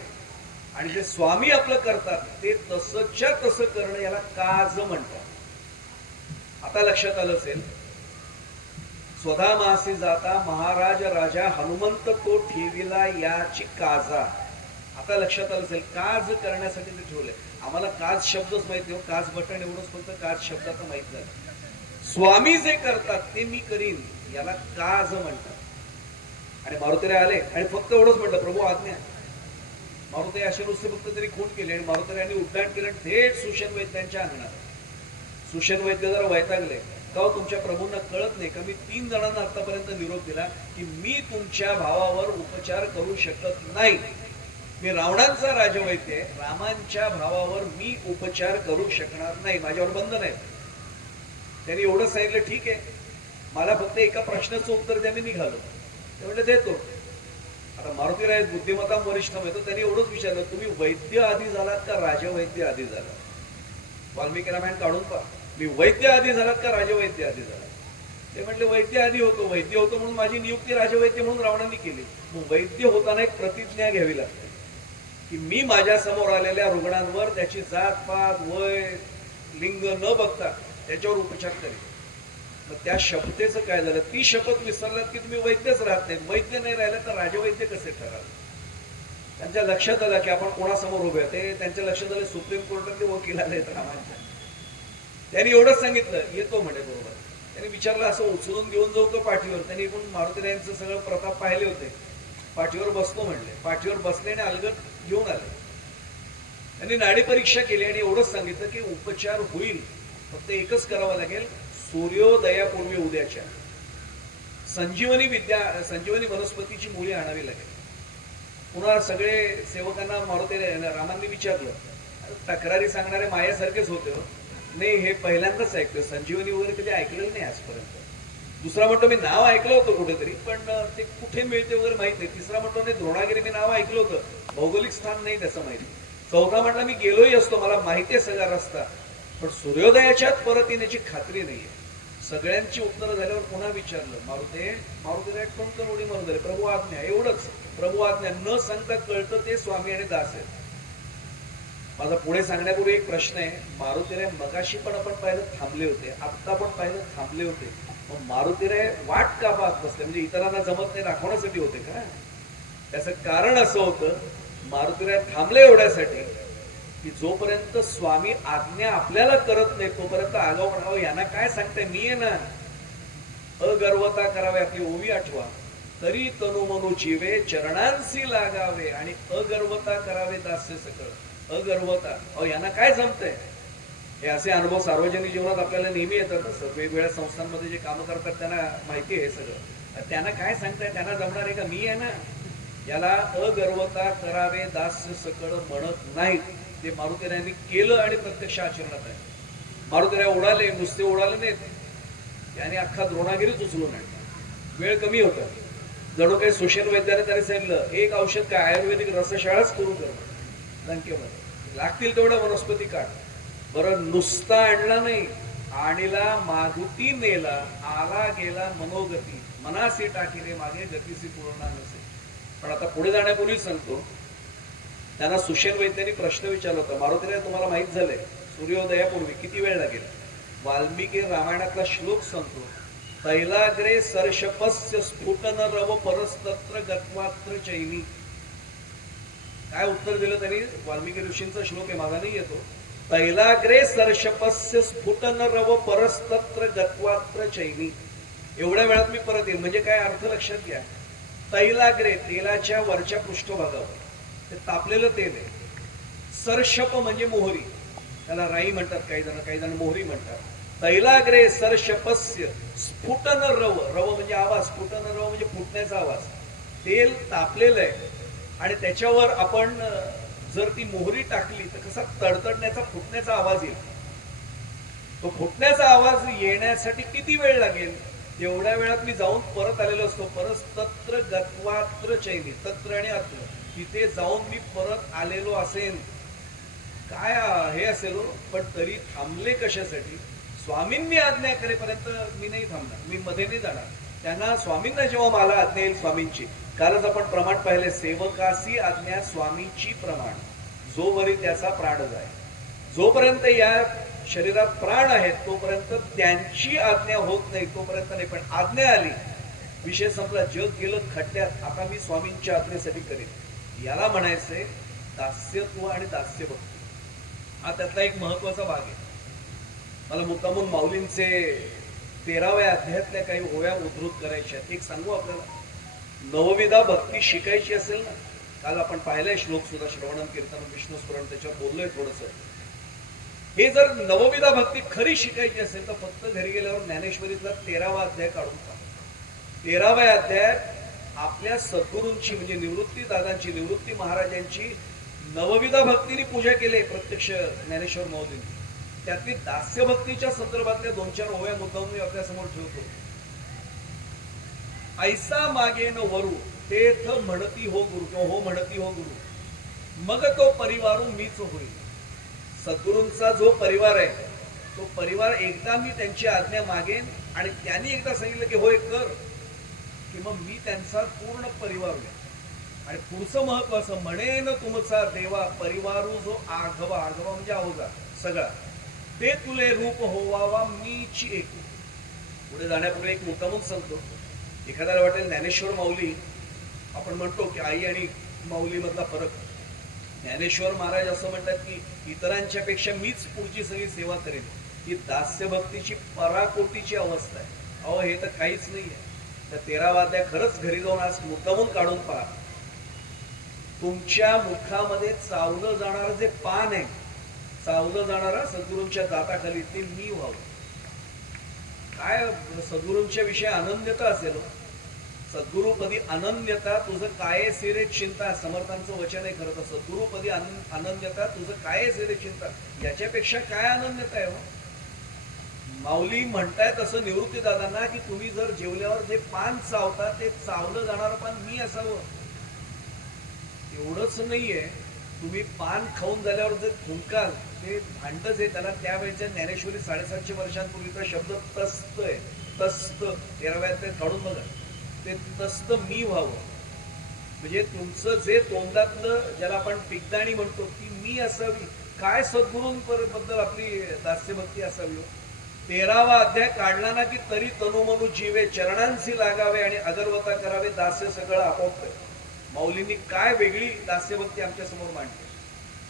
आणि जे स्वामी आपलं करतात ते तसंच्या तसं करणं, याला काज म्हणतात. आता लक्षात आलं असेल, स्वधा मासी जाता महाराज राजा हनुमंत तो ठेविला याची काजा. आता लक्षात आलं असेल, काज करण्यासाठी ते ठेवलंय. आम्हाला काज शब्दच माहित नाही, काज बटन एवढंच, फक्त काज शब्दाचं माहित झालं. स्वामी जे करतात ते मी करीन, याला काज म्हणतात. आणि मारुतीराय आले आणि फक्त एवढंच म्हटलं, प्रभू आज्ञा. मारुती असे नुसते फक्त तरी खून केले आणि मारुतीरायांनी उड्डाण केलं थेट सुषेण वैद्यांच्या अंगणात. सुषेण वैद्य जरा वैतागले, का तुमच्या प्रभूंना कळत नाही का, मी 3 जणांना आतापर्यंत निरोप दिला की मी तुमच्या भावावर उपचार करू शकत नाही, मी रावणांचा राजवैद्य आहे, रामांच्या भावावर मी उपचार करू शकणार नाही, माझ्यावर बंधन आहे. त्यांनी एवढं सांगितलं, ठीक आहे, मला फक्त एका प्रश्नाचं उत्तर द्या, मी निघालो. ते म्हणले देतो. आता मारुतीराय बुद्धिमत्ता वरिष्ठ आहे, तर त्यांनी एवढंच विचारलं, तुम्ही वैद्य आधी झालात का राजवैद्य आधी झालात? वाल्मिकी रामायण काढून पहा, मी वैद्य आधी झालात का राजवैद्य आधी झालात? ते म्हटले वैद्य आधी होतो, वैद्य होतो म्हणून माझी नियुक्ती राजवैद्य म्हणून रावणाने केली. मग वैद्य होताना एक प्रतिज्ञा घ्यावी लागते की मी माझ्या समोर आलेल्या रुग्णांवर त्याची जात पात वय लिंग न बघता त्याच्यावर उपचार करेल. मग त्या शपथेचं काय झालं? ती शपथ विसरलात की तुम्ही वैद्यच राहत नाही. वैद्य नाही राहिलं तर राजवैद्य कसे ठराल? त्यांच्या लक्षात आलं की आपण कोणासमोर उभे होते. त्यांच्या लक्षात आलं सुप्रीम कोर्टातले वकील आले रामांच्या. त्यांनी एवढंच सांगितलं, येतो म्हणे बरोबर. त्यांनी विचारलं असं उचलून घेऊन जाऊ का पाठीवर? त्यांनी एकूण मारुतीरायांचं सगळं प्रताप पाहिले होते. पाठीवर बसतो म्हणले. पाठीवर बसले आणि अलगद घेऊन आले. त्यांनी नाडी परीक्षा केली आणि एवढंच सांगितलं की उपचार होईल, फक्त एकच करावं लागेल, सूर्योदयापूर्वी उद्याच्या संजीवनी वनस्पतीची मुळी आणावी लागेल. पुन्हा सगळे सेवकांना मारुती रामांनी विचारलं, तक्रारी सांगणारे मायासारखेच होते हो. नाही, हे पहिल्यांदाच ऐकतोय, संजीवनी वगैरे कधी ऐकलेलं नाही आजपर्यंत. दुसरा म्हणतो मी नाव ऐकलं होतं कुठेतरी, पण ते कुठे मिळते वगैरे माहित नाही. तिसरा म्हणतो नाही, द्रोणागिरी मी नाव ऐकलं होतं, भौगोलिक स्थान नाही त्याचं माहिती. चौथा म्हटला मी गेलोही असतो, मला माहिती आहे सगळा रस्ता, पण सूर्योदयाच्याच परत येण्याची खात्री नाहीये. सगळ्यांची उत्तरं झाल्यावर पुन्हा विचारलं, मारुतीराय कोणतं उडी मारून झाले? प्रभू आज्ञा. एवढंच, प्रभू आज्ञा. न सांगता कळतं ते स्वामी आणि दास आहेत. माझा पुढे सांगण्यापूर्वी एक प्रश्न आहे. मारुतीराय मगाशी पण आपण पाहिलं थांबले होते, आता पण पाहिलं थांबले होते. मग मारुतीराय वाट का पाहत बसले? म्हणजे इतरांना जमत नाही दाखवण्यासाठी होते का? त्याचं कारण असं होतं, मारुतीराय थांबले एवढ्यासाठी की जोपर्यंत स्वामी आज्ञा आपल्याला करत नाही तोपर्यंत आगाऊ म्हणावं, यांना काय सांगताय, मी आहे ना. अगर्वता करावे, आपली ओवी आठवा. तरी तनु मनु जीवे चरणांसी लागावे आणि अगर्वता करावे दास्य सकळ. अगर्वता, यांना काय जमतंय? हे असे अनुभव सार्वजनिक जीवनात आपल्याला नेहमी येतात. असं वेगवेगळ्या संस्थांमध्ये जे काम करतात त्यांना माहिती आहे हे सगळं. त्यांना काय सांगताय, त्यांना जमणार आहे का? मी आहे ना. याला अगर्वता करावे दास्य सकळ म्हणत नाहीत. ते मारुतीरायांनी केलं आणि प्रत्यक्ष आचरणात आहे. मारुतीराय उडाले, नुसते उडाले नाहीत, त्याने अख्खा द्रोणागिरीच उचलून आणला. वेळ कमी होता, जणू काही सोशल वैद्याने त्याने सांगितलं, एक औषध काय, आयुर्वेदिक रसशाळाच सुरू कर लंकेमध्ये, लागतील तेवढा वनस्पती काढ. बरं, नुसता आणला नाही, आणीला मागुती नेला, आला गेला मनोगती, मनासी टाकीले मागे गतीसी पूर्ण नसे. पण आता पुढे जाण्यापूर्वी सांगतो, त्यांना सुशेन वैद्यांनी प्रश्न विचारला होता, मारुतीराय तुम्हाला माहित झालंय सूर्योदयापूर्वी किती वेळ लागेल? वाल्मिकी रामायणातला श्लोक सांगतो, तैलाग्रे सर्षपस्य स्फुटन रव परस्तत्र गत्वात्र चैनी. काय उत्तर दिलं त्यांनी? वाल्मिकी ऋषींचा श्लोक आहे, माझा नाही येतो. तैलाग्रे सर्षपस्य स्फुटन रव परस्तत्र गत्वात्र चैनी. एवढ्या वेळात मी परत येईल. म्हणजे काय अर्थ लक्षात घ्या. तैलाग्रे, तेलाच्या वरच्या पृष्ठभागावर, ते तापलेलं तेल आहे. सर्षप म्हणजे मोहरी, त्याला राई म्हणतात काही जण मोहरी म्हणतात. तैलाग्रे सर्षपस्य स्फुटन रव, रव म्हणजे आवाज, स्फुटन रव म्हणजे फुटण्याचा आवाज. तेल तापलेलं आहे आणि त्याच्यावर आपण जर ती मोहरी टाकली तर कसा तडतडण्याचा, फुटण्याचा आवाज येईल. तो फुटण्याचा आवाज येण्यासाठी किती वेळ लागेल? एवढ्या वेळात मी जाऊन परत आलेलो असतो. परस्तत्र गत्वात्र चैनी, तत्र आणि अत्र, तिथे जाऊन मी परत आलेलो असेन. काय हे असेल, पण तरी थांबले कशासाठी? स्वामींनी आज्ञा करेपर्यंत मी नाही थांबणार, मी मध्ये नाही जाणार. त्यांना स्वामींना जेव्हा मला आज्ञा येईल स्वामींची, कालच आपण प्रमाण पाहिले, सेवकासी आज्ञा स्वामीची प्रमाण, जोवरी त्याचा प्राण जाय. जोपर्यंत या शरीरात प्राण आहेत तोपर्यंत त्यांची आज्ञा होत नाही, तोपर्यंत नाही. पण आज्ञा आली, विषय संपला, जग गेलं खड्ड्यात, आता मी स्वामींच्या आज्ञेसाठी करेन. याला म्हणायचंय दास्यत्व आणि दास्यभक्ती. हा त्यातला एक महत्वाचा भाग आहे. मला मुद्दामून माऊलींचे 13व्या अध्यायातल्या काही ओव्या उद्धृत करायच्या. एक सांगू आपल्याला, नवविधा भक्ती शिकायची असेल ना, काल आपण पाहिलंय श्लोक सुद्धा, श्रवणम कीर्तनम विष्णू स्मरण, त्याच्यावर बोललोय थोडस. हे जर नवविधा भक्ती खरी शिकायची असेल तर फक्त घरी गेल्यावर ज्ञानेश्वरीतला 13वा अध्याय काढून पहा. 13व्या अध्यायात आपल्या सद्गुरूंची म्हणजे निवृत्ती दादांची, निवृत्ती महाराजांची नवविधा भक्तीने पूजा केली प्रत्यक्ष ज्ञानेश्वर महोदयांनी. त्यातली दास्य भक्तीच्या संदर्भातल्या 2-4 ओव्या मुद्दाम मी आपल्या समोर ठेवतो. ऐसा मागे न वरू तेथ म्हणती हो गुरु किंवा हो म्हणती हो गुरु मग तो परिवार मीच होईल. सद्गुरूंचा जो परिवार आहे तो परिवार एकदा मी त्यांची आज्ञा मागेन आणि त्यांनी एकदा सांगितलं की होय कर की मग मी त्यांचा पूर्ण परिवार होईल. आणि पुढचं महत्वाचं म्हणेन तुमचा देवा परिवारू जो आघवा आघवा म्हणजे अवजा सगळा ते तुले रूप होवावा मीच एक. पुढे जाण्यापूर्वी एक मुद्दामून सांगतो. एखाद्याला वाटेल ज्ञानेश्वर माऊली आपण म्हणतो की आई आणि माऊली मधला फरक. ज्ञानेश्वर महाराज असं म्हणतात की इतरांच्या पेक्षा मीच पुढची सगळी सेवा करेन. ही दास्यभक्तीची पराकोटीची अवस्था आहे. अहो हे तर काहीच नाही आहे. त्या 13 अध्याय खरंच घरी जाऊन आज मुद्दामून काढून पहा. तुमच्या मुखामध्ये चावलं जाणार जे पान आहे चावलं जाणारा सद्गुरूंच्या दाताखाली ते मी व्हावं. काय सद्गुरूंच्या विषयी अनन्यता असेल. सद्गुरुपदी अनन्यता तुझं काय सिरे चिंता समर्थांचं वचन आहे. खरं तर सद्गुरुपदी अनन्यता तुझं काय सिरे चिंता याच्यापेक्षा काय अनन्यता आहे. माऊली म्हणतायत असं निवृत्ती दादांना की तुम्ही जर जेवल्यावर जे पान चावता ते चावलं जाणारं पान मी असावं. एवढंच नाहीये तुम्ही पान खाऊन झाल्यावर जे थुंकाल ते भांडच आहे. त्याला त्यावेळेच्या ज्ञानेश्वरी 750 वर्षांपूर्वीचा शब्द तस्त आहे. तस्त 13व्या ते काढून बघा. ते तस्त मी व्हावं म्हणजे तुमचं जे तोंडातलं ज्याला आपण पिकदाणी म्हणतो ती मी असावी. काय सद्गुरूंबद्दल आपली दास्यभक्ती असावी. 13वा अध्याय काढला ना की तरी तनुमनु जीवे चरणांशी लागावे आणि अगरवता करावे दास्य सगळं आपोआप. माऊलींनी काय वेगळी दास्यभक्ती आमच्या समोर मांडली.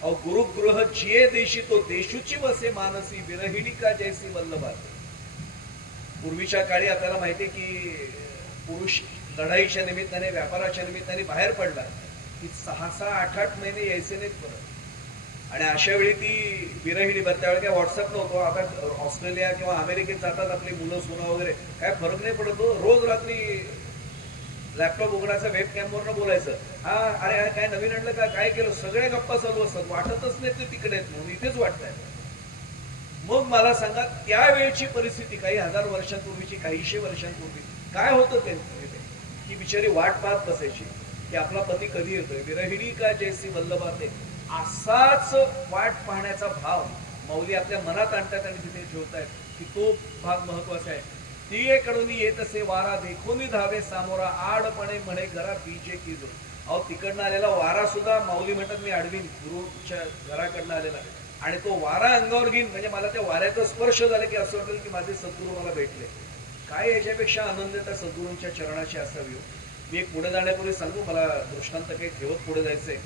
अहो गुरुगृह जिये देशी तो देशूची वसे मानसी विरहिणी का जैसी वल्लभा. पूर्वीच्या काळी आपल्याला माहितीये की पुरुष लढाईच्या निमित्ताने व्यापाराच्या निमित्ताने बाहेर पडला की 6-6, 8-8 महिने यायचे नाहीत परत. आणि अशा वेळी ती विरहिणी बरं त्यावेळी काय व्हॉट्सअप नव्हतो. आता ऑस्ट्रेलिया किंवा अमेरिकेत जातात आपली मुलं सुना वगैरे काय फरक नाही पडत. रोज रात्री लॅपटॉप उघडायचं वेब कॅमवरनं बोलायचं. हा अरे काय नवीन आणलं का काय केलं सगळ्या गप्पा चालू असतात. वाटतच नाही ते तिकडे म्हणून इथेच वाटतंय. मग मला सांगा त्यावेळची परिस्थिती काही 1000 वर्षांपूर्वीची काहीशे वर्षांपूर्वी काय होतं त्यांचं. ती बिचारी वाट पाहत बसायची की आपला पती कधी येतोय. विरहिणी का जैसी वल्लभा ते असाच वाट पाहण्याचा भाव माऊली आपल्या मनात आणतात आणि तिथे ठेवतायत की तो भाग महत्वाचा आहे. तिकडून येत असे वारा देखोनी धावे सामोरा आडपणे म्हणे घरा बीजे की जो. अहो तिकडनं आलेला वारा सुद्धा माऊली म्हणतात मी अडवीन गुरुच्या घराकडनं आलेला आणि तो वारा अंगावर घेईन म्हणजे मला त्या वाऱ्याचा स्पर्श झाला की असं वाटेल की माझे सद्गुरू मला भेटले. काय याच्यापेक्षा आनंद त्या सद्गुरूंच्या चरणाची असावी. मी एक पुढे जाण्यापूर्वी सांगू मला दृष्टांत काही ठेवत पुढे जायचंय.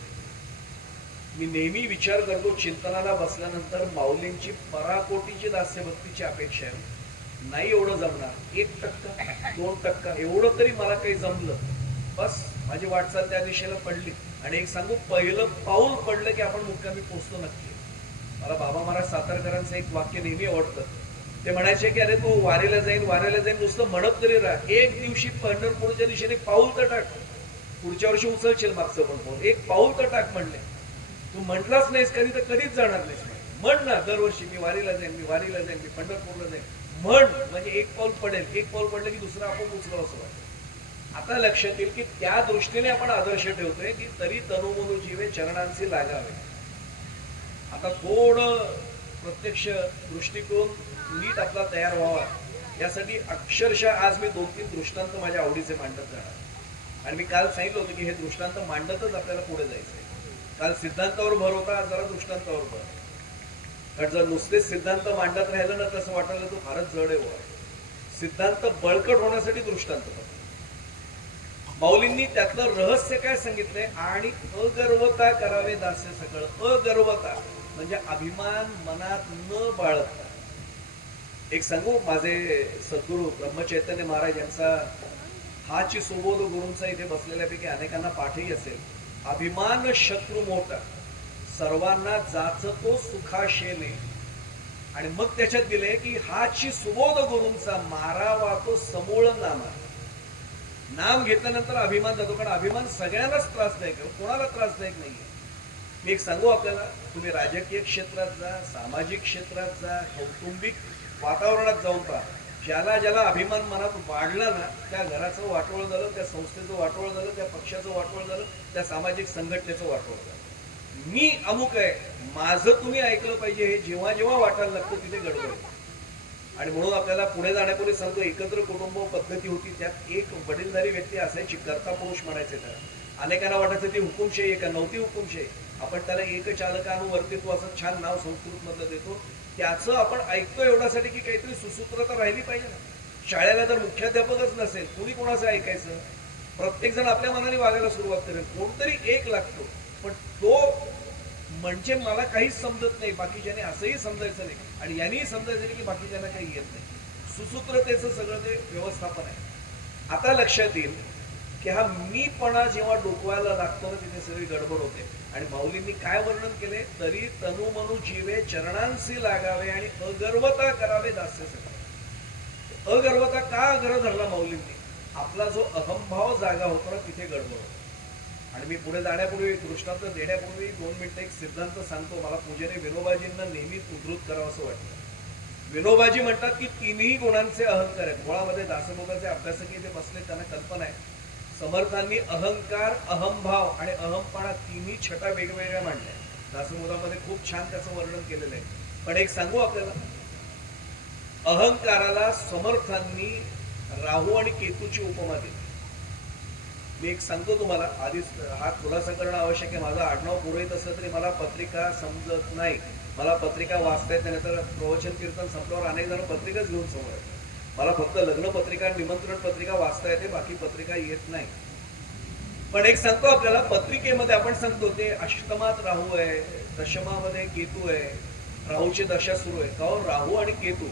मी नेहमी विचार करतो चिंतनाला बसल्यानंतर माऊलींची पराकोटीची दास्यभक्तीची अपेक्षा आहे. नाही एवढं जमणार. 1%, 2% एवढं तरी मला काही जमलं बस माझी वाटचाल त्या दिशेला पडली. आणि एक सांगू पहिलं पाऊल पडलं की आपण मुक्कामी पोचतो नक्की. मला बाबा महाराज सातारकरांचं एक वाक्य नेहमी आवडतं. ते म्हणायचे की अरे तू वारीला जाईन नुसतं म्हणत तरी राहा. एक दिवशी पंढरपूरच्या दिशेने पाऊल तर टाक. पुढच्या वर्षी उचलशील मागचं पण पाऊल. एक पाऊल तर टाक म्हणले. तू म्हटलाच नाहीस कधी तर कधीच जाणार नाहीस. म्हण ना दरवर्षी मी वारीला जाईन मी पंढरपूरला जाईन म्हण म्हणजे एक पाऊल पडेल. एक पाऊल पडलं की दुसरं आपण उचलो असं वाटतं. आता लक्षात येईल की त्या दृष्टीने आपण आदर्श ठेवतोय की तरी तनुमनु जीवे चरणांशी लागावे. आता थोडं प्रत्यक्ष दृष्टिकोन नीट आपला तयार व्हावा यासाठी अक्षरशः आज मी 2-3 दृष्टांत माझ्या आवडीचे मांडत जाणार. आणि मी काल सांगितलं होतं की हे दृष्टांत मांडतच आपल्याला पुढे जायचंय. काल सिद्धांतावर भर होता आज जरा दृष्टांतावर भर. कारण जर नुसतेच सिद्धांत मांडत राहिलं ना तसं वाटायला तो फारच जड आहे. सिद्धांत बळकट होण्यासाठी दृष्टांत माऊलींनी त्यातलं रहस्य काय सांगितलंय. आणि अगर्वता करावे दास्य सकळ. अगर्वता म्हणजे अभिमान मनात न बाळगता. एक सांगू माझे सद्गुरू ब्रह्मचैतन्य महाराज यांचा हाची सुबोध गुरूंचा इथे बसलेल्यापैकी अनेकांना पाठही असेल. अभिमान शत्रू मोठा सर्वांना जाचतो सुखाशेने. आणि मग त्याच्यात दिले की हाची सुबोध गुरूंचा मारावा तो समूळ नामा. नाम घेतल्यानंतर अभिमान जातो कारण अभिमान सगळ्यांनाच त्रासदायक आहे. कोणाला त्रासदायक नाहीये. मी एक सांगू आपल्याला तुम्ही राजकीय क्षेत्रात जा सामाजिक क्षेत्रात जा कौटुंबिक वातावरणात जाऊन पहा. ज्याला ज्याला अभिमान मनात वाढला ना, त्या घराचं वाटोळ झालं, त्या संस्थेचं वाटोळ झालं, त्या पक्षाचं वाटोळ झालं, त्या सामाजिक संघटनेचं वाटोळ झालं. मी अमुक आहे, माझं तुम्ही ऐकलं पाहिजे, हे जेव्हा जेव्हा वाटायला लागतं तिथे गडबड आहे. आणि म्हणून आपल्याला पुढे जाण्यापूर्वी सांगतो, एकत्र कुटुंब पद्धती होती, त्यात एक वडीलधारी व्यक्ती असायची, कर्ता पुरुष म्हणायचे त्याला. अनेकांना वाटायचं ती हुकुमशाही आहे का, नव्हती हुकुमशाही. आपण त्याला एक चालकानुवर्तित्व असं छान नाव संस्कृत मधलं देतो. त्याचं आपण ऐकतो एवढ्यासाठी की काहीतरी सुसूत्रता राहिली पाहिजे ना. शाळेला जर मुख्याध्यापकच नसेल, कुणी कोणाचं ऐकायचं? प्रत्येक जण आपल्या मनाने वागायला सुरुवात करेल, कोणतरी एक लागतो. पण तो म्हणजे मला काहीच समजत नाही, बाकीच्याने असंही समजायचं नाही आणि यांनीही समजायचं नाही की बाकीच्यांना काही येत नाही. सुसूत्रतेचं सगळं ते व्यवस्थापन आहे. आता लक्षात येईल की हा मीपणा जेव्हा डोकवायला लागतो ना, तिथे सगळी गडबड होते. आणि माऊलींनी काय वर्णन केले, तरी तनु मनु जीवे चरणांशी लागावे आणि अगर्वता करावे दास्य सगळे. अगर्वता का आग्रह धरला माऊलींनी? आपला जो अहंभाव जागा होतो ना, तिथे गडबड होतो. आणि मी पुढे जाण्यापूर्वी, दृष्टांत देण्यापूर्वी 2 मिनिटं एक सिद्धांत सांगतो. मला पूजेने विनोबाजींना नेहमीच उद्धृत करावं असं वाटतं. विनोबाजी म्हणतात की तिन्ही गुणांचे अहंकार आहेत. मुळामध्ये दासबोधाचे अभ्यासक इथे बसले, त्यांना कल्पना आहे. समर्थांनी अहंकार, अहंभाव आणि अहमपणा तिन्ही छटा वेगवेगळ्या मांडल्या. दासबोधामध्ये खूप छान त्याचं वर्णन केलेलं आहे. पण एक सांगू आपल्याला, अहंकाराला समर्थांनी राहू आणि केतूची उपमा दिली. मी एक सांगतो तुम्हाला, आधीच हा खुलासा करणं आवश्यक आहे. माझं आडनाव पुरोहित असलं तरी मला पत्रिका समजत नाही, मला पत्रिका वाचता येत नाही. तर प्रवचन कीर्तन संपल्यावर अनेक जण पत्रिकाच घेऊन समोर येतात. मला फक्त लग्न पत्रिका, निमंत्रण पत्रिका वाचता येते, बाकी पत्रिका येत नाही. पण एक सांगतो आपल्याला, पत्रिकेमध्ये आपण सांगतो ते अष्टमात राहू आहे, दशमामध्ये केतू आहे, राहूची दशा सुरू आहे. का राहू आणि केतू,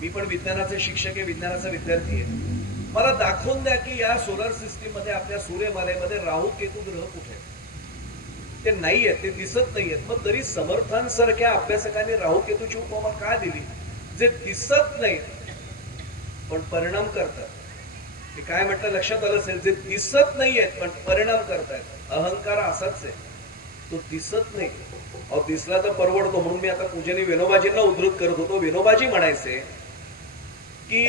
मी पण विज्ञानाचे शिक्षक आहे, विज्ञानाचा विद्यार्थी आहे. मला दाखवून द्या की या सोलर सिस्टीम मध्ये, आपल्या सूर्यमालेमध्ये राहू केतू ग्रह कुठे आहेत? ते नाहीयेत, ते दिसत नाहीयेत. मग तरी समर्थांसारख्या अभ्यासकांनी राहू केतूची उपमा का दिली? जे दिसत नाही पण परिणाम करतात. ते काय म्हटलं लक्षात आलं असेल, जे दिसत नाहीयेत पण परिणाम करतायत. अहंकार असाच आहे, तो दिसत नाही. अहो दिसला तर परवडतो. म्हणून मी आता पूजेने विनोबाजींना उद्धृत करत होतो. विनोबाजी म्हणायचे की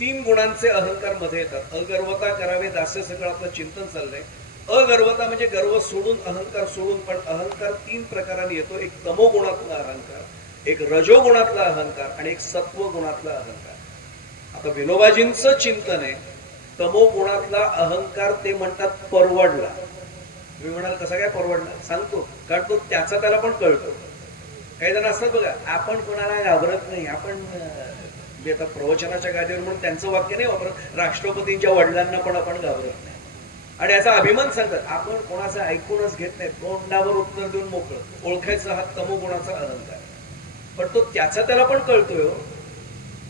3 गुणांचे अहंकार मध्ये येतात. अगर्वता करावे दास्य सगळं आपलं चिंतन चाललंय. अगर्वता म्हणजे गर्व सोडून, अहंकार सोडून. पण अहंकार 3 प्रकारांनी येतो. एक तमो गुणातला अहंकार, एक रजो गुणातला अहंकार आणि एक सत्व गुणातला अहंकार. आता विनोबाजींचं चिंतन आहे, तमो गुणातला अहंकार ते म्हणतात परवडला. तुम्ही म्हणाल कसा काय परवडला? सांगतो, कारण तो त्याचा त्याला पण कळतो. काही जण असतात बघा, आपण कोणाला घाबरत नाही, आपण आता प्रवचनाच्या गादीवर म्हणून त्यांचं वाक्य नाही वापरत, राष्ट्रपतींच्या वडिलांना पण आपण घाबरत नाही. आणि याचा अभिमान सांगतात, आपण कोणाचं ऐकूनच घेत नाही, तोंडावर उत्तर देऊन मोकळं. ओळखायचा हा तमोगुणाचा अहंकार. पण तो त्याचा त्याला पण कळतोय.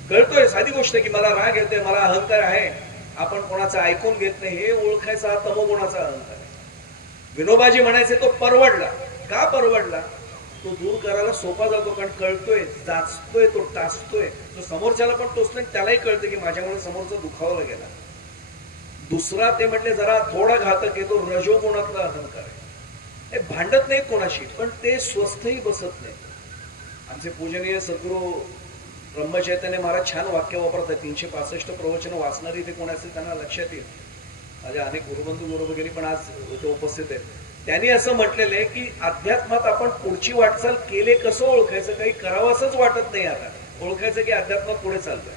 कळतोय, साधी गोष्ट की मला राग येतोय, मला अहंकार आहे, आपण कोणाचं ऐकून घेत नाही, हे ओळखायचा हा तमोगुणाचा अहंकार आहे. विनोबाजी म्हणायचे तो परवडला. का परवडला? तो दूर करायला सोपा जातो, कारण कळतोय, जाचतोय, तो टाचतोय. तो समोरच्याला पण टोचतोय, त्यालाही कळतं की माझ्यामुळे समोरचा दुखावला गेला. दुसरा ते म्हटले जरा थोडा घातक आहे, तो रजोगुणातला अहंकार आहे. हे भांडत नाहीत कोणाशी, पण ते स्वस्थही बसत नाही. आमचे पूजनीय सद्गुरू ब्रह्मचैतन्य महाराज छान वाक्य वापरतात. 365 प्रवचन वाचणारी ते कोण असेल त्यांना लक्षात येईल. माझे अनेक गुरुबंधू गुरुभगिनी पण आज इथे उपस्थित आहेत. त्यांनी असं म्हटलेलं आहे की अध्यात्मात आपण पुढची वाटचाल केले कसं ओळखायचं? काही करावंसंच वाटत नाही. आता ओळखायचं की अध्यात्मात पुढे चाललोय.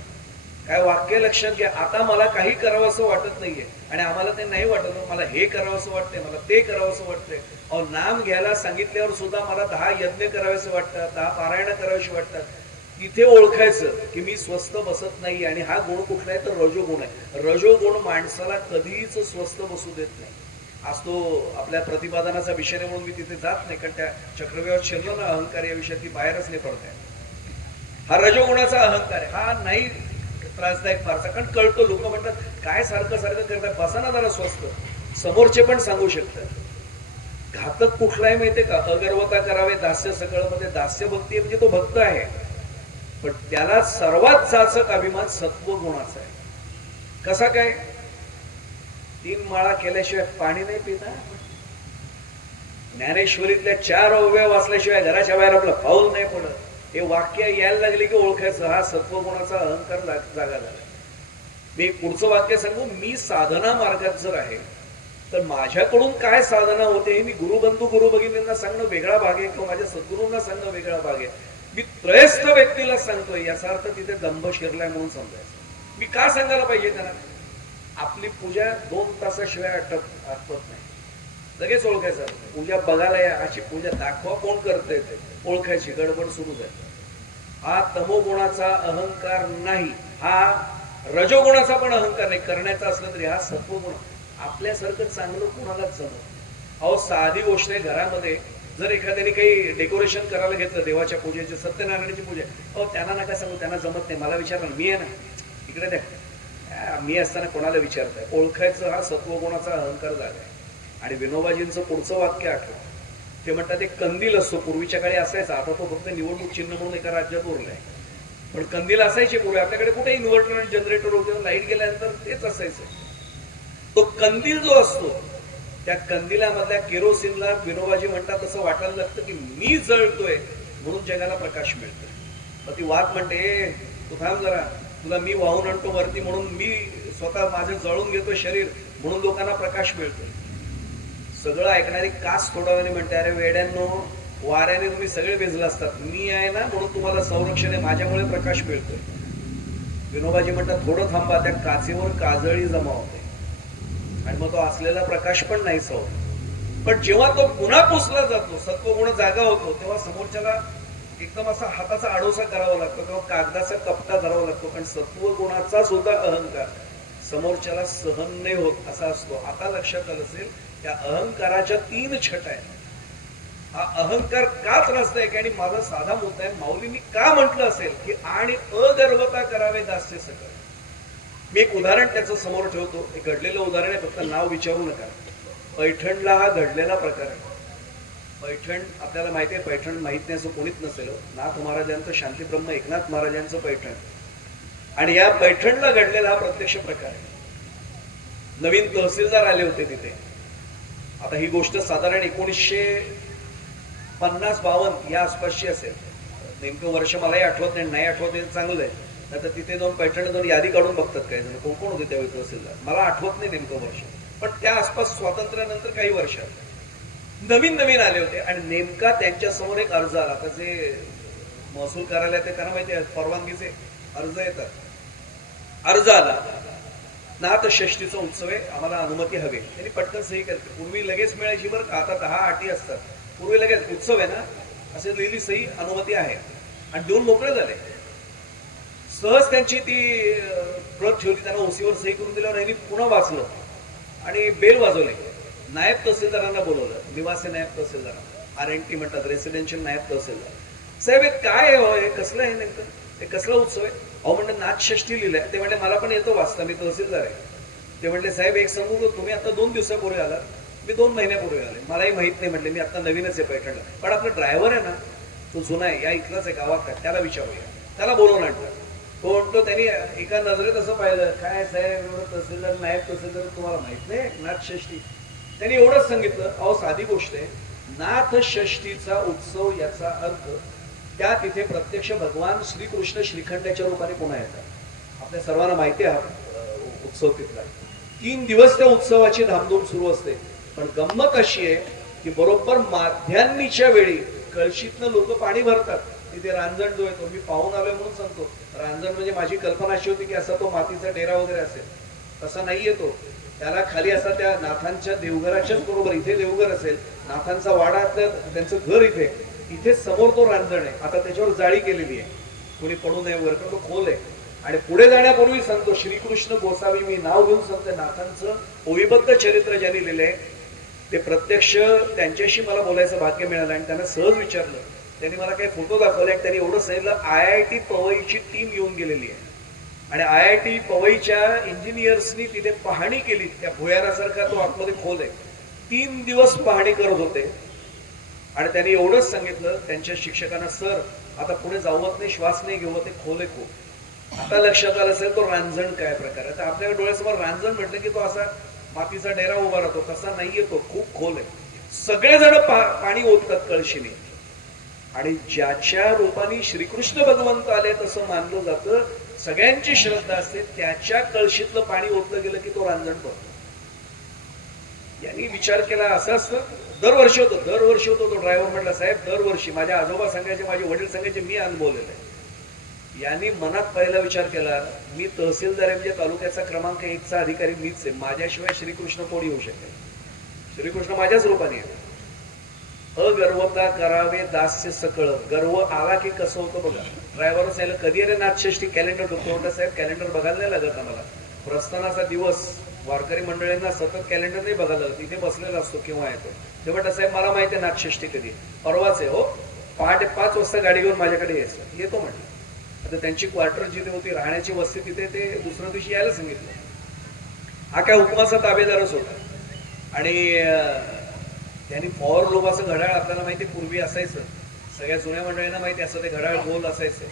काय वाक्य लक्षात घ्या, आता मला काही करावं असं वाटत नाहीये आणि आम्हाला ते नाही वाटत, मला हे करावं असं वाटतंय, मला ते करावं असं वाटतंय. अहो नाम घ्यायला सांगितल्यावर सुद्धा मला 10 यज्ञ करावेसे वाटतात, 10 पारायण करावीशी वाटतात. तिथे ओळखायचं की मी स्वस्थ बसत नाही. आणि हा गुण कुठला आहे तर रजोगुण आहे. रजोगुण माणसाला कधीच स्वस्थ बसू देत नाही. आज तो आपल्या प्रतिपादनाचा विषय म्हणून मी तिथे जात नाही, कारण त्या चक्रव्यूहात शिरलं ना अहंकार या विषयात ती बाहेरच नाही पडत आहे. हा रजोगुणाचा अहंकार आहे. हा नाही त्रासदायक फारसा, कारण कळतो. लोक म्हणतात काय सारखं सारखं करतात, बसा ना जरा स्वस्त. समोरचे पण सांगू शकतात. घातक कुठलाही माहितीये का? अगर्वता करावे दास्य सकळ मध्ये दास्य भक्ती म्हणजे तो भक्त आहे, पण त्याला सर्वात जाचक अभिमान सत्व गुणाचा आहे. कसा काय? 3 माळा केल्याशिवाय पाणी नाही पिता. ज्ञानेश्वरीतल्या 4 ओव्या वाचल्याशिवाय घराच्या बाहेर आपलं पाऊल नाही पडत. हे वाक्य यायला लागले की ओळखायचं हा सत्वगुणाचा अहंकार जागा झाला. मी एक पुढचं वाक्य सांगू, मी साधना मार्गात जर आहे तर माझ्याकडून काय साधना होते हे मी गुरुबंधू गुरु भगिनींना सांगणं वेगळा भाग आहे, किंवा माझ्या सद्गुरूंना सांगणं वेगळा भाग आहे. मी त्रयस्थ व्यक्तीला सांगतोय याचा अर्थ तिथे दंभ शिरलाय म्हणून समजायचं. मी का सांगायला पाहिजे त्यांना? आपली पूजा 2 तासाशिवाय आटपत नाही. लगेच ओळखायचं पूजा बघायला या, अशी पूजा दाखवा कोण करतंय ते ओळखायची, गडबड सुरू झाली. हा तमोगुणाचा अहंकार नाही, हा रजोगुणाचा पण अहंकार नाही. करण्याचा असलं तरी हा सत्वगुण. आपल्यासारखं चांगलं कोणालाच जमत. अहो साधी गोष्ट आहे, घरामध्ये जर एखाद्याने काही डेकोरेशन करायला घेतलं देवाच्या पूजेची, सत्यनारायणाची पूजा, अहो त्यांना नका सांगू त्यांना जमत नाही. मला विचारलं, मी आहे ना इकडे द्या, मी असताना कोणाला विचारताय? ओळखायचं हा सत्वगुणाचा अहंकार झालाय. आणि विनोबाजींचं पुढचं वाक्य आठवलं. ते म्हणतात एक कंदील असतो, पूर्वीच्या काळी असायचा, आता तो फक्त निवडणूक चिन्ह म्हणून एका राज्यात उरलाय. पण कंदील असायचे पूर्वी. आपल्याकडे कुठे इन्व्हर्टर आणि जनरेटर होते, लाईट गेल्यानंतर तेच असायचं. तो कंदील जो असतो त्या कंदिलामधल्या केरोसिनला विनोबाजी म्हणतात तसं वाटायला लागतं की मी जळतोय म्हणून जगाला प्रकाश मिळतोय. मग ती वात म्हणते तू थांब जरा, तुला मी वाहून आणतो वरती म्हणून मी स्वतः माझं जळून घेतोय शरीर म्हणून लोकांना प्रकाश मिळतोय. सगळं ऐकणारी कास थोड्या वेळाने म्हणते अरे वेड्यांनो, वाऱ्याने तुम्ही सगळे भिजला असतात, मी आहे ना म्हणून तुम्हाला संरक्षण आहे, माझ्यामुळे प्रकाश मिळतोय. विनोबाजी म्हणतात थोडं थांबा, त्या काचेवर काजळी जमा होते आणि मग तो असलेला प्रकाश पण नाहीच होत. पण जेव्हा तो पुन्हा पुसला जातो, सत्वगुण जागा होतो, तेव्हा समोरच्याला एकदम असा हाताचा आडोसा करावा लागतो किंवा कागदाचा कपटा धरावा लागतो. कारण सत्वगुणाचा सुद्धा अहंकार समोरच्याला सहन नाही होत असा असतो. आता लक्षात आलं असेल त्या अहंकाराच्या 3 छटा आहेत. हा अहंकार का त्रासदायक आहे आणि माझा साधा मुद्दा आहे. माऊलींनी का म्हटलं असेल की आणि अगर्वता करावे दास्य सकळ. मी एक उदाहरण त्याचं समोर ठेवतो. एक घडलेलं उदाहरण आहे, फक्त नाव विचारू नका. पैठणला हा घडलेला प्रकार आहे. पैठण आपल्याला माहिती आहे, पैठण माहित नाही असं कोणीच नसेल. नाथ महाराजांचं शांतीब्रह्म एकनाथ महाराजांचं पैठण, आणि या पैठणला घडलेला हा प्रत्यक्ष प्रकार आहे. नवीन तहसीलदार आले होते तिथे. आता ही गोष्ट साधारण 1950-52 या आसपासची असेल. नेमकं वर्ष मलाही आठवत नाही आठवत हे चांगलं आहे. आता तिथे जाऊन पैठण जाऊन यादी काढून बघतात काही जण कोण कोण होते त्यावेळी तहसीलदार. मला आठवत नाही नेमकं वर्ष, पण त्या आसपास स्वातंत्र्यानंतर काही वर्षात नवीन आले होते. आणि नेमका त्यांच्या समोर एक अर्ज आला. आता जे महसूल कार्यालयात आहे त्यांना माहिती आहे परवानगीचे अर्ज येतात. अर्ज आला, नाथ षष्टीचा उत्सव आहे, आम्हाला अनुमती हवी. त्यांनी पटकन सही करते. पूर्वी लगेच मिळायची बरं का, आता 10 अटी असतात. पूर्वी लगेच उत्सव आहे ना असे लिहिली सही, अनुमती आहे, आणि देऊन मोकळे झाले. सहज त्यांची ती प्रत ठेवली, त्यांना ओसीवर सही करून दिल्यावर यांनी पुन्हा वाचलं आणि बेल वाजवले. नायब तहसीलदारांना बोलवलं, निवासी नायब तहसीलदार, RNT म्हणतात, रेसिडेन्शियल नायब तहसीलदार. साहेब हे काय आहे, हे कसलं आहे नेमकं, हे कसला उत्सव आहे? अहो म्हणते नाथषष्ठी लिहिलंय. ते म्हणते मला पण येतो वाचता, मी तहसीलदार आहे. ते म्हणले साहेब एक सांगू का, तुम्ही आता 2 दिवसापूर्वी आलात, मी 2 महिन्यापूर्वी आले, मलाही माहित नाही. म्हटले मी आता नवीनच आहे पैठणला, पण आपला ड्रायव्हर आहे ना तो जुना आहे, या इथलाच आहे गावात, त्याला विचारूया. त्याला बोलवून आणलं. तो म्हणतो त्यांनी एका नजरेत असं पाहिलं, काय साहेब एवढं तहसीलदार नायब तहसीलदार तुम्हाला माहित नाही नाथषष्ठी? त्यांनी एवढंच सांगितलं, अहो साधी गोष्ट आहे, नाथषष्ठीचा उत्सव याचा अर्थ त्या तिथे प्रत्यक्ष भगवान श्रीकृष्ण श्रीखंडाच्या रूपाने पुन्हा येतात. आपल्या सर्वांना माहिती आहे हा उत्सव तिथला. 3 दिवस त्या उत्सवाची धामधूम सुरू असते. पण गंमत अशी आहे की बरोबर माध्यान्नीच्या वेळी कळशीतनं लोक पाणी भरतात. तिथे रांजण जो येतो, मी पाहून आलोय म्हणून सांगतो, रांजण म्हणजे माझी कल्पना अशी होती की असा तो मातीचा डेरा वगैरे असेल, तसा नाही येतो. त्याला खाली असा त्या नाथांच्या देवघराच्याच बरोबर इथे देवघर असेल, नाथांचा वाडा त्यांचं घर इथे समोर तो रांजण आहे. आता त्याच्यावर जाळी केलेली आहे, कोणी पडू नये वरकर, तो खोल आहे. आणि पुढे जाण्यापूर्वी सांगतो, श्रीकृष्ण गोसावी मी नाव घेऊन सांगते, नाथांचं ओविबद्ध चरित्र ज्यांनी लिहिलंय ते प्रत्यक्ष त्यांच्याशी मला बोलायचं भाग्य मिळालं. आणि त्यांना सहज विचारलं, त्यांनी मला काही फोटो दाखवले. त्यांनी एवढं सांगितलं, IIT पवईची टीम येऊन गेलेली आहे आणि IIT पवईच्या इंजिनियर्सनी तिथे पाहणी केली. त्या भुयारासारखा तो आतमध्ये खोल आहे. 3 दिवस पाहणी करत होते. आणि त्यांनी एवढंच सांगितलं त्यांच्या शिक्षकांना, सर आता पुढे जाऊवत नाही, श्वास नाही घेऊ, ते खोल आहे खूप. आता लक्षात आलं असेल तो रांजण काय प्रकार आहे. तर आपल्या डोळ्यासमोर रांजण म्हटलं की तो असा मातीचा डेरा उभा राहतो, तसा नाहीये, तो खूप खोल आहे. सगळेजण पाणी ओततात कळशीने. आणि ज्याच्या रूपाने श्रीकृष्ण भगवंत आले तसं मानलं जातं, सगळ्यांची श्रद्धा असते, त्याच्या कळशीतलं पाणी ओतलं गेलं की तो रांजण पडतो. यांनी विचार केला असं असतं. दरवर्षी होतो तो ड्रायव्हर म्हटला, साहेब दरवर्षी माझ्या आजोबा सांगायचे, माझे वडील सांगायचे, मी अनुभवलेलं आहे. यांनी मनात पहिला विचार केला, मी तहसीलदार आहे, म्हणजे तालुक्याचा क्रमांक 1चा अधिकारी मीच आहे, माझ्याशिवाय श्रीकृष्ण कोण येऊ शकेल? श्रीकृष्ण माझ्याच रूपाने आहे. अगर्वता करावे दास्य सकळ. गर्व आला की कसं होतं बघा. ड्रायव्हर सांगितलं, कधी अरे नाथषष्ठी कॅलेंडर बघतो म्हणतात. साहेब कॅलेंडर बघायला नाही लागत आम्हाला, प्रस्थानाचा दिवस वारकरी मंडळींना सतत कॅलेंडर नाही बघायला लागत, इथे बसलेला असतो केव्हा येतो. ते म्हणतात, साहेब मला माहिती आहे नाथषष्ठी कधी, परवाच आहे हो, पहाटे 5 वाजता गाडी घेऊन माझ्याकडे यायचं. येतो म्हटलं. आता त्यांची क्वार्टर जिथे होती, राहण्याची वस्ती तिथे, ते दुसऱ्या दिवशी यायला सांगितलं. हा काय हुकमाचा ताबेदारच होता. आणि त्यांनी पॉवर लोबाचं घड्याळ, आपल्याला माहिती पूर्वी असायचं, सगळ्या जुन्या मंडळींना माहिती असं, ते घड्याळ गोल असायचं.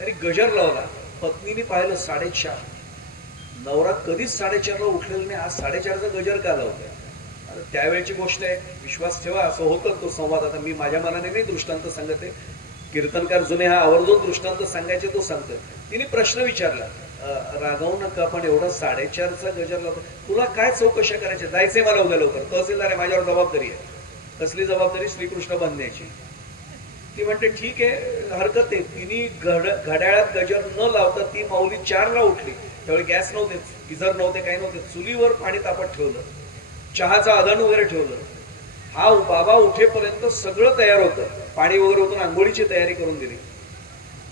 तरी गजर लावला. पत्नीने पाहिलं 4:30. नवरा कधीच 4:30ला उठलेला नाही, आज 4:30चा गजर का लावतोय? आता त्यावेळेची गोष्ट आहे, विश्वास ठेवा, असं होतं तो संवाद. आता मी माझ्या मनाने नाही दृष्टांत सांगते, कीर्तनकार जुने हा आवर्जून दृष्टांत सांगायचे तो सांगतोय. तिने प्रश्न विचारला, रागावू नका पण एवढा 4:30चा गजर लावतो, तुला काय चौकशा करायच्या? जायचंय मला उद्या लवकर, तहसीलदार आहे, माझ्यावर जबाबदारी आहे. कसली जबाबदारी? श्रीकृष्ण बांधण्याची. ती म्हणते ठीक आहे, हरकत आहे. तिने घड्याळात गजर न लावता ती माऊली 4ला उठली. त्यावेळी गॅस नव्हते, गिझर नव्हते, काही नव्हते. चुलीवर पाणी तापत ठेवलं, चहाचं आधण वगैरे ठेवलं. हा बाबा उठेपर्यंत सगळं तयार होतं, पाणी वगैरे होतं, आंघोळीची तयारी करून दिली.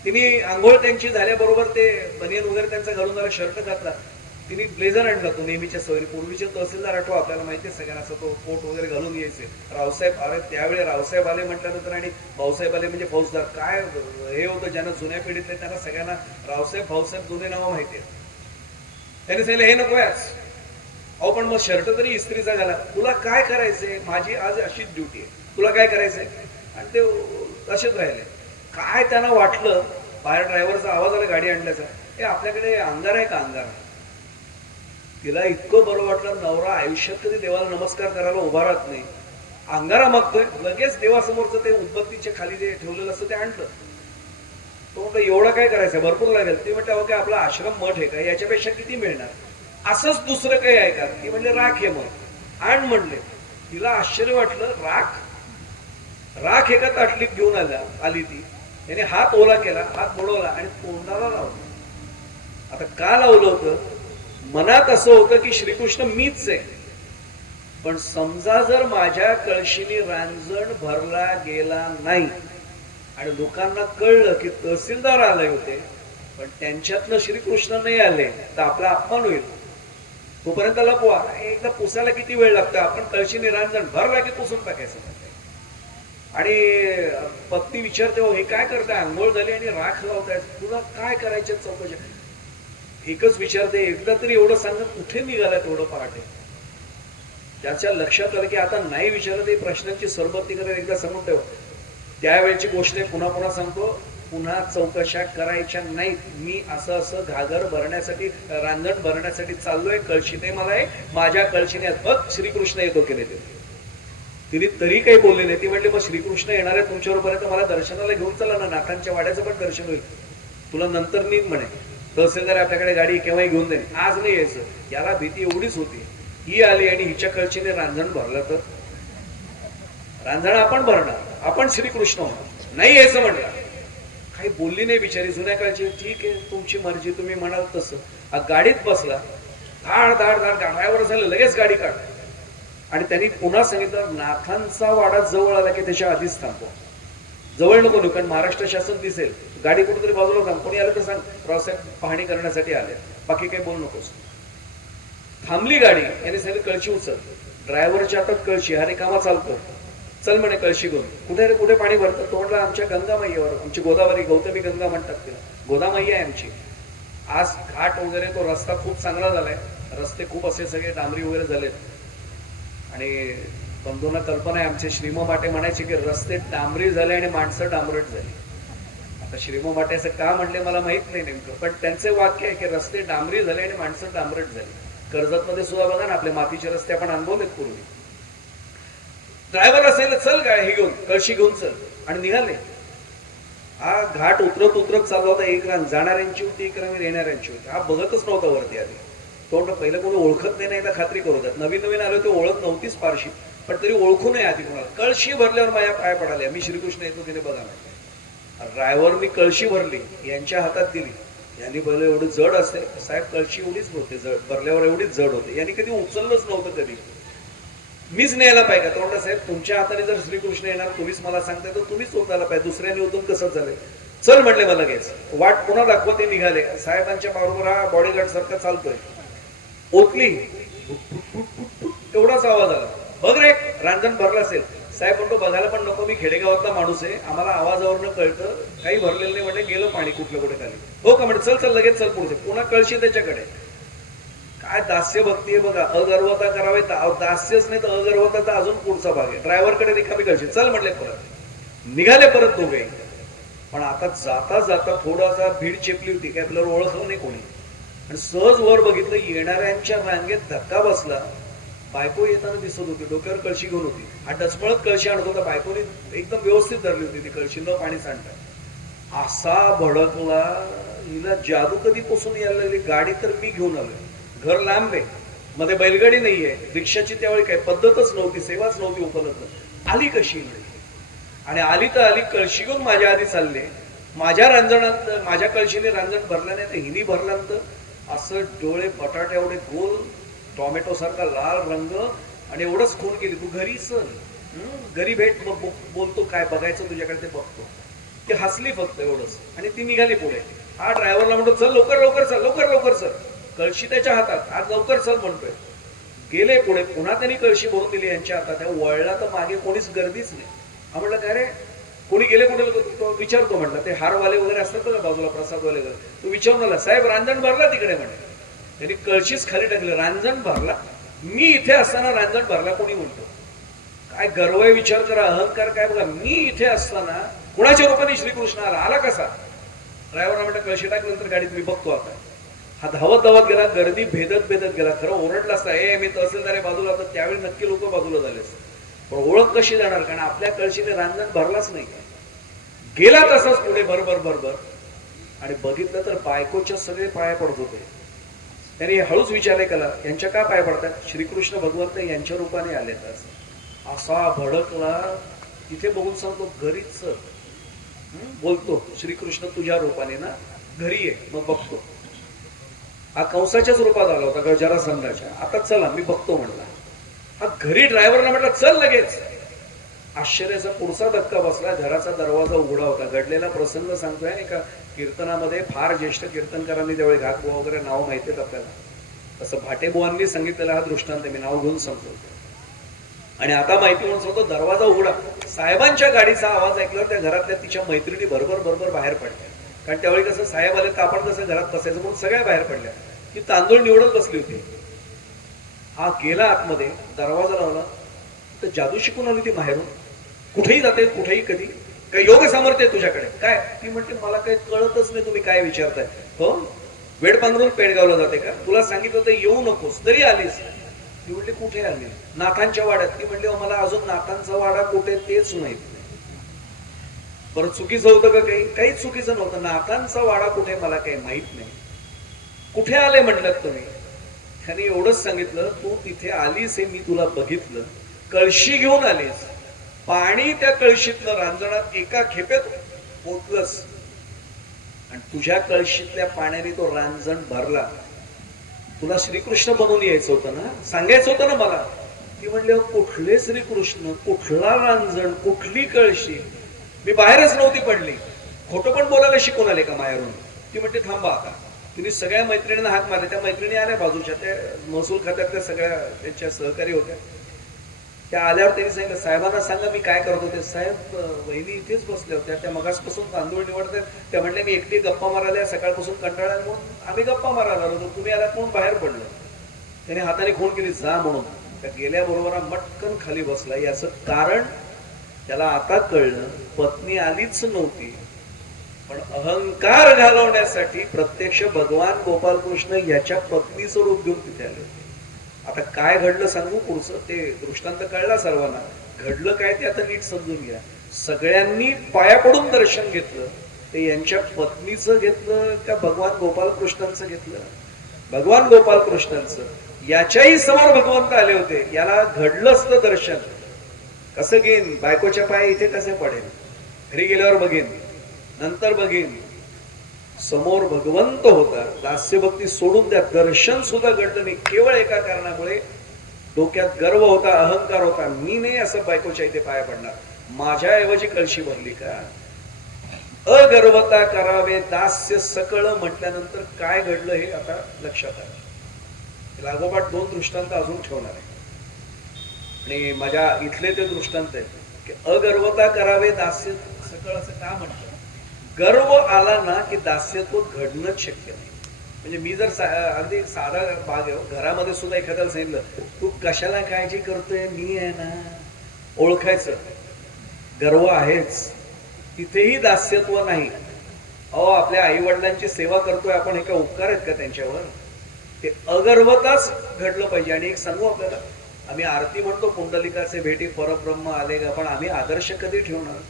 तिने आंघोळ त्यांची झाल्याबरोबर ते बनियन वगैरे त्यांचा घालून जरा शर्ट घातला. तिने ब्लेझर आणला, तो नेहमीच्या सवयी. पूर्वीचे तहसीलदार आठवा, आपल्याला माहिती आहे सगळ्यांना, असं तो कोट वगैरे घालून यायचे. रावसाहेब, अरे त्यावेळी रावसाहेब आले म्हटल्यानंतर, आणि भाऊसाहेब आले म्हणजे फौजदार, काय हे होतं. ज्यांना जुन्या पिढीतले त्यांना सगळ्यांना रावसाहेब भाऊसाहेब जुने नावं माहिती आहेत. त्यांनी सांगितलं, हे नको याच, अहो पण मग शर्ट तरी इस्त्रीचा घाला. तुला काय करायचंय? माझी आज अशीच ड्युटी आहे, तुला काय करायचंय? आणि ते तसेच राहिले. काय त्यांना वाटलं, बाहेर ड्रायव्हरचा आवाज आला गाडी आणल्याचा, हे आपल्याकडे अंगार आहे का? अंगार. तिला इतकं बरं वाटलं, नवरा आयुष्यात कधी देवाला नमस्कार करायला उभा राहत नाही, अंगारा मागतोय. लगेच देवासमोरचं ते उदबत्तीच्या खाली जे ठेवलेलं असतं ते आणलं. तो म्हटलं, एवढं काय करायचं, भरपूर लागेल. ती म्हटलं, अहो काय आपला आश्रम मठ आहे का, याच्यापेक्षा किती मिळणार, असंच दुसरं काही आहे का? ती म्हणले, राख आहे. मग आण म्हणले. तिला आश्चर्य वाटलं, राख एका ताटलीत घेऊन आली ती. त्याने हात ओला केला, हात बुडवला आणि तोंडाला लावलं. आता का लावलं होतं? मनात असं होतं की श्रीकृष्ण मीच आहे, पण समजा जर माझ्या कळशीने रांजण भरला गेला नाही आणि लोकांना कळलं की तहसीलदार आले होते पण त्यांच्यातनं श्रीकृष्ण नाही आले, तर आपला अपमान होईल. तोपर्यंत लपवा. एकदा पुसायला किती वेळ लागतो? आपण कळशीने रांजण भरला की पुसून टाकायचं. आणि पत्नी विचारते, हो हे काय करताय? आंघोळ झाली आणि राख लावताय, तुला काय करायचं चौकशा? एकच विचारते, एकदा तरी एवढं सांग, कुठे निघाला तेवढं पहाटे? त्याच्या लक्षात आलं की आता नाही विचारलं ते प्रश्नांची सरबत्ती करत एकदा सांगून ठेव. त्यावेळेची गोष्ट पुन्हा पुन्हा सांगतो, पुन्हा चौकशा करायच्या नाहीत. मी असं घागर भरण्यासाठी, रांजण भरण्यासाठी चाललोय, कळशीने मला आहे, माझ्या कळशीने बघ श्रीकृष्ण येतो केले ते. तिने तरी काही बोलले नाही. ती म्हणली, मग श्रीकृष्ण येणार आहे तुमच्यावर, मला दर्शनाला घेऊन चला ना, नाथांच्या वाड्याचं पण दर्शन होईल, तुला नंतर निघ म्हणे. तहसीलदार आपल्याकडे गाडी केव्हाही घेऊन जाईल, आज नाही यायचं. याला भीती एवढीच होती, ही आली आणि हिच्या कळशीने रांजण भरलं तर रांजण आपण भरणार, आपण श्रीकृष्ण होणार, नाही यायचं म्हणलं. काही बोलली नाही बिचारी. जुन्या काळची, ठीक आहे तुमची मर्जी, तुम्ही म्हणाल तसं. गाडीत बसला, धाड ड्रायव्हर झालं, लगेच गाडी काढ. आणि त्यांनी पुन्हा सांगितलं, नाथांचा वाडा जवळ आला की त्याच्या आधीच थांबवा, जवळ नको नेऊ, कारण महाराष्ट्र शासन दिसेल. गाडी कुठेतरी बाजूला थांब, कोणी आलं तर सांग रावसाहेब पाहणी करण्यासाठी आले, बाकी काही बोलू नकोस. थांबली गाडी. याने सांगितलं, कळशी उचल. ड्रायव्हरच्या हातात कळशी, हा रिकामा चालतो, चल म्हणे कळशी घेऊन. कुठे रे, कुठे पाणी भरतं? तो म्हटलं, आमच्या गंगामाईवर, आमची गोदावरी, गौतमी गंगा म्हणतात तिला, गोदामाई आहे आमची. आज घाट वगैरे, तो रस्ता खूप चांगला झालाय, रस्ते खूप असे सगळे डांबरी वगैरे झालेत. आणि बंधूंना कल्पना आहे, आमचे श्रीम माटे म्हणायचे की रस्ते डांबरी झाले आणि माणसं डांबरट झाली. आता श्रीम माटे असं का म्हणले मला माहित नाही नेमकं, पण त्यांचे वाक्य आहे की रस्ते डांबरी झाले आणि माणसं डांबरट झाली. कर्जत मध्ये सुद्धा बघा ना, आपले मातीचे रस्ते आपण अनुभवलेत पूर्वी. ड्रायव्हर असेल, चल काय हे घेऊन, कळशी घेऊन चल, आणि निघाले. हा घाट उतरत उतरत चालला होता. एक रांग जाणाऱ्यांची होती, एक रांग येणाऱ्यांची होती. हा बघतच नव्हता वरती आधी. तो म्हणतो पहिलं कोणी ओळखत नाही, एकदा खात्री करू द्यात. नवीन नवीन आलो ते ओळख नव्हतीच फारशी, पण तरी ओळखू नये आधी कोणाला. कळशी भरल्यावर माझ्या पाय पडाले, मी श्रीकृष्ण येतो तिने बघा नाही. ड्रायव्हरनी कळशी भरली, यांच्या हातात दिली. यांनी पहिलं एवढं जड असते साहेब, कळशी एवढीच होते जड, भरल्यावर एवढीच जड होते. यांनी कधी उचललंच नव्हतं कधी. मीच न्यायला पाहिजे. तो म्हणता साहेब तुमच्या हाताने जर श्रीकृष्ण येणार, तुम्हीच मला सांगताय तर तुम्हीच उचलायला पाहिजे, दुसऱ्याने उतरून कसं झालंय. चल म्हटले मला लगेच. वाट पुन्हा दाखवते निघाले. साहेबांच्या बरोबर हा बॉडीगार्ड सारखा चालतोय. ओतली, एवढाच आवाज आला. बघ रे रांजण भरलं असेल. साहेब म्हणतो बघायला पण नको, मी खेडेगावातला माणूस आहे, आम्हाला आवाजावरनं कळतं. काही भरलेलं नाही म्हणजे गेलं पाणी कुठलं कुठे खाली. हो का म्हणजे चल चल लगेच चल पुढचे. पुन्हा कळशी त्याच्याकडे. काय दास्य भक्ती आहे बघा. अगर्वता करावे, दास्यच नाही तर अगर्वताचा अजून पुढचा भाग आहे. ड्रायव्हरकडे रिकामी कळशी. चल म्हटले परत. निघाले परत दोघे. पण आता जाता जाता थोडासा भीड चेपली होती, काय आपल्याला ओळखलं नाही कोणी. आणि सहज वर बघितलं, येणाऱ्यांच्या रांगेत धक्का बसला. बायको येताना दिसत होती, डोक्यावर कळशी घेऊन होती. हा डचमळत कळशी आणत होता. बायकोने एकदम व्यवस्थित धरली होती ती कळशी, न पाणी सांडता. असा भडकला, हिला जादू कधी पासून यायला लागली. गाडी तर मी घेऊन आलोय, घर लांब आहे, मध्ये बैलगाडी नाहीये, रिक्षाची त्यावेळी काही पद्धतच नव्हती, सेवाच नव्हती उपलब्ध. आली कशी आणि आली तर आली, कळशी घेऊन माझ्या आधी चालले. माझ्या रांजणात, माझ्या कळशीने रांजण भरला नाही तर हिनी भरल्यानंतर असं डोळे बटाटे एवढे गोल, टोमॅटो सारखा लाल रंग, आणि एवढंच खून केली. तू घरी चल, घरी भेट, मग बोलतो काय बघायचं तुझ्याकडे ते बघतो. ती हसली फक्त एवढंच आणि ती निघाली पुढे. हा ड्रायव्हरला म्हणतो चल लवकर लवकर चल, लवकर लवकर चल. कळशी त्याच्या हातात, आज लवकर चल म्हणतोय. गेले पुढे. पुन्हा त्यांनी कळशी भरून दिली यांच्या हातात. त्या वळला तर मागे कोणीच गर्दीच नाही. हा म्हटलं काय रे कोणी गेले कुठे विचारतो. म्हटलं ते हारवाले वगैरे असतात बघा बाजूला, प्रसादवाले वगैरे. तू विचारून आला. साहेब रांजण भरला तिकडे म्हणे. त्यांनी कळशीच खाली टाकलं. रांजण भरला? मी इथे असताना रांजण भरला कोणी म्हणतो? काय गर्व आहे विचार करा, अहंकार काय बघा. मी इथे असताना कुणाच्या रूपाने श्रीकृष्ण आला, आला कसा? ड्रायव्हर म्हणता कळशी टाक, नंतर गाडीत मी बघतो आता. हा धावत धावत गेला, गर्दी भेदत भेदत गेला. खरं ओरडला असता, ए मी तहसीलदार बाजूला होता, त्यावेळी नक्की लोक बाजूला झाले असते. पण ओळख कशी जाणार, कारण आपल्या कळशीने रांजण भरलाच नाही. गेला तसाच पुढे भरभर भरभर. आणि बघितलं तर बायकोच्या सगळे पाया पडत होते. त्यांनी हळूच विचारले कला, यांच्या का पाया पडतात? श्रीकृष्ण भगवंत यांच्या रूपाने आलेत. असा भडकला. तिथे बघून सांगतो घरीच बोलतो, श्रीकृष्ण तुझ्या रूपाने ना, घरी ये मग बघतो. हा कंसाच्याच रूपात आला होता, जरासंधाच्या. आता चला मी बघतो म्हणला. हा घरी ड्रायव्हरला म्हटलं चल लगेच. आश्चर्याचा पुढचा धक्का बसला. घराचा दरवाजा उघडा होता. घडलेला प्रसंग सांगतोय. एका कीर्तनामध्ये फार ज्येष्ठ कीर्तनकारांनी त्यावेळी घाटबुवा वगैरे नाव माहिती आहेत आपल्याला, तसं भाटेबुवांनी सांगितलेला हा दृष्टांत मी नाव घेऊन सांगतो. आणि आता माहिती म्हणून सांगतो, दरवाजा उघडा. साहेबांच्या गाडीचा आवाज ऐकल्यावर त्या घरातल्या तिच्या मैत्रिणी बरोबर बरोबर बाहेर पडल्या. कारण त्यावेळी कसं साहेब आले तर आपण कसं घरात बसायचं म्हणून सगळ्या बाहेर पडल्या. की तांदूळ निवडत बसली होती. हा गेला आतमध्ये, दरवाजा लावला. तर जादू शिकून आली ती बाहेरून. कुठेही जाते, कुठेही, कधी. काही योग सामर्थ्य तुझ्याकडे काय? ती म्हणते मला काही कळतच नाही तुम्ही काय विचारताय. हो वेड पांघरून पेडगावला जाते का? तुला सांगितलं तर येऊ नकोस, तरी आलीस. ती म्हणली कुठे आली? नाथांच्या वाड्यात. ती म्हणली मला अजून नाथांचा वाडा कुठे तेच माहित नाही. बरं चुकीचं होतं का काही? काहीच चुकीचं नव्हतं. नाथांचा वाडा कुठे मला काही माहित नाही. कुठे आले म्हणलं तुम्ही? त्याने एवढंच सांगितलं, तू तिथे आलीस हे मी तुला बघितलं. कळशी घेऊन आलीस, पाणी त्या कळशीतलं रांजणात एका खेपेत ओतलंस, आणि तुझ्या कळशीतल्या पाण्याने तो रांजण भरला. तुला श्रीकृष्ण बनवून यायचं होतं ना, सांगायचं होतं ना मला. ती म्हणली कुठले श्रीकृष्ण, कुठला रांजण, कुठली कळशी? मी बाहेरच नव्हती पडली. खोटं पण बोलायला शिकून आले का माहेरून? ती म्हणते थांबा आता. तिने सगळ्या मैत्रिणींना हाक मारले. त्या मैत्रिणी आल्या बाजूच्या, त्या महसूल खात्यातल्या सगळ्या त्यांच्या सहकारी होत्या. त्या आल्यावर त्यांनी सांगितलं साहेबांना सांगा मी काय करत होते. साहेब वहिनी इथेच बसल्या होत्या, त्या मगासपासून तांदूळ निवडतात. त्या म्हणल्या मी एकटी गप्पा मारायला, सकाळपासून कंटाळा म्हणून आम्ही गप्पा मारायला आलो, तुम्ही आलात म्हणून बाहेर पडलं. त्याने हाताने खूण केली जा म्हणून. त्या गेल्याबरोबर मटकन खाली बसला. याचं कारण त्याला आता कळलं, पत्नी आलीच नव्हती, पण अहंकार घालवण्यासाठी प्रत्यक्ष भगवान गोपालकृष्ण याच्या पत्नीचं रूप घेऊन तिथे आले होते. आता काय घडलं सांगू पुढचं? ते दृष्टांत कळला सर्वांना. घडलं काय ते आता नीट समजून घ्या. सगळ्यांनी पाया पडून दर्शन घेतलं. ते यांच्या पत्नीचं घेतलं का भगवान गोपालकृष्णांचं घेतलं? भगवान गोपालकृष्णांचं. याच्याही समोर भगवंत आले होते. याला घडलं असतं दर्शन. कसं घेईन? बायकोच्या पाय इथे कसे पडेल? घरी गेल्यावर बघेन, नंतर बघेन. समोर भगवंत होता. दास्यभक्ती सोडून द्या, दर्शन सुद्धा घडलं नाही. केवळ एका कारणामुळे डोक्यात गर्व होता, अहंकार होता. मी नाही असं बायकोच्या इथे पाया पडणार. माझ्याऐवजी कळशी भरली का? अगर्वता करावे दास्य सकळ म्हटल्यानंतर काय घडलं हे आता लक्षात आलं. लागोपाठ 2 दृष्टांत अजून ठेवणार आहे आणि माझ्या इथले ते दृष्टांत आहेत की अगर्वता करावे दास्य सकळ असं का म्हणतात? गर्व आला ना की दास्यत्व घडणंच शक्य नाही. म्हणजे मी जर अगदी साधा भाग आहे, घरामध्ये सुद्धा एखाद्याला सांगितलं तू कशाला काळजी करतोय, मी आहे ना, ओळखायचं. गर्व आहेच, तिथेही दास्यत्व नाही. अहो, आपल्या आई वडिलांची सेवा करतोय आपण, हे काय उपकार आहेत का त्यांच्यावर? ते अगर्वताच घडलं पाहिजे. आणि एक सांगू आपल्याला, आम्ही आरती म्हणतो पुंडलिकाचे भेटी परब्रह्म आले का, पण आम्ही आदर्श कधी ठेवणार?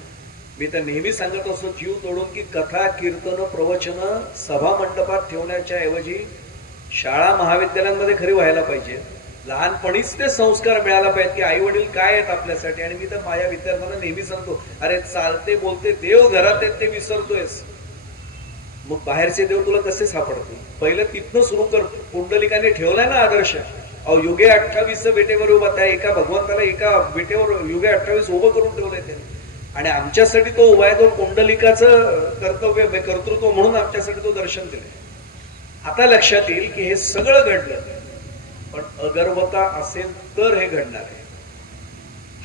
मी तर नेहमी सांगत असतो जीव तोडून की कथा कीर्तन प्रवचन सभा मंडपात ठेवण्याच्या ऐवजी शाळा महाविद्यालयांमध्ये खरी व्हायला पाहिजे. लहानपणीच ते संस्कार मिळायला पाहिजेत की आई वडील काय आहेत आपल्यासाठी. आणि मी तर माझ्या विद्यार्थ्यांना नेहमी सांगतो, अरे चालते बोलते देव घरात आहेत ते विसरतोयस, मग बाहेरचे देव तुला कसे सापडतील? पहिलं तिथनं सुरू कर. पुंडलिकाने ठेवलाय ना आदर्श. अहो, युगे 28 बेटेवर उभा, त्या एका भगवंताला एका बेटेवर युगे 28 उभं करून ठेवलंय त्याने. आणि आमच्यासाठी तो उभा आहे. तो पुंडलिकाचं कर्तव्य कर्तृत्व म्हणून आमच्यासाठी तो दर्शन दिले. आता लक्षात येईल की हे सगळं घडलं, पण अगर्वता असेल तर हे घडणार आहे.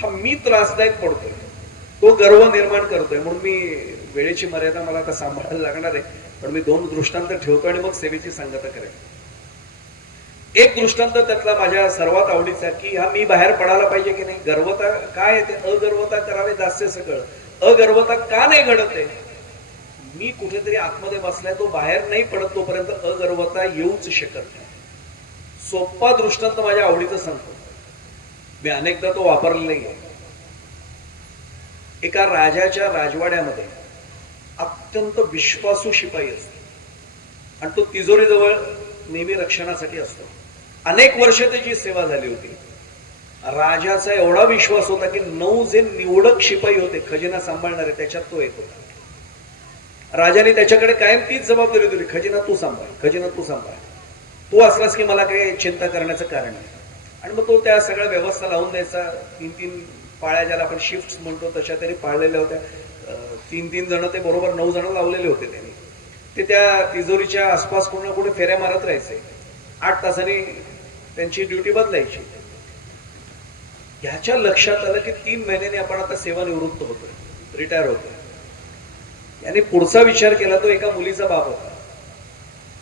हा मी त्रासदायक पडतोय, तो गर्व निर्माण करतोय. म्हणून मी वेळेची मर्यादा मला आता सांभाळायला लागणार आहे, पण मी 2 दृष्टांत ठेवतो आणि मग सेवेची सांगता करेन. एक दृष्टांत त्यातला माझ्या सर्वात आवडीचा की हा मी बाहेर पडायला पाहिजे की नाही. गर्वता काय आहे ते? अगर्वता करावे दास्य सकळ. अगर्वता का नाही घडत आहे? मी कुठेतरी आतमध्ये बसलाय, तो बाहेर नाही पडत तोपर्यंत अगर्वता येऊच शकत नाही. सोपा दृष्टांत माझ्या आवडीचं सांगतो, मी अनेकदा तो वापरलेला आहे. एका राजाच्या राजवाड्यामध्ये अत्यंत विश्वासू शिपाई असतो आणि तो तिजोरीजवळ नेहमी रक्षणासाठी असतो. अनेक वर्ष त्याची सेवा झाली होती. राजाचा एवढा विश्वास होता की 9 जे निवडक शिपाई होते खजिना सांभाळणारे, त्याच्यात तो एक होता. राजाने त्याच्याकडे कायम तीच जबाबदारी दिली, खजिना तू सांभाळ, खजिना तू सांभाळ. तू असलास की मला काही चिंता करण्याचं कारण नाही. आणि मग तो त्या सगळ्या व्यवस्था लावून द्यायचा. 3-3 पाळ्या, ज्याला आपण शिफ्ट म्हणतो तशा त्यांनी पाळलेल्या होत्या. 3-3 जण, ते बरोबर 9 जण लावलेले होते त्यांनी. ते त्या तिजोरीच्या आसपास कोण ना कुठे फेऱ्या मारत राहायचे. 8 तासांनी त्यांची ड्युटी बदलायची. ह्याच्या लक्षात आलं की 3 महिन्यांनी आपण आता सेवानिवृत्त होतोय, रिटायर होतोय. याने पुढचा विचार केला. तो एका मुलीचा बाप होता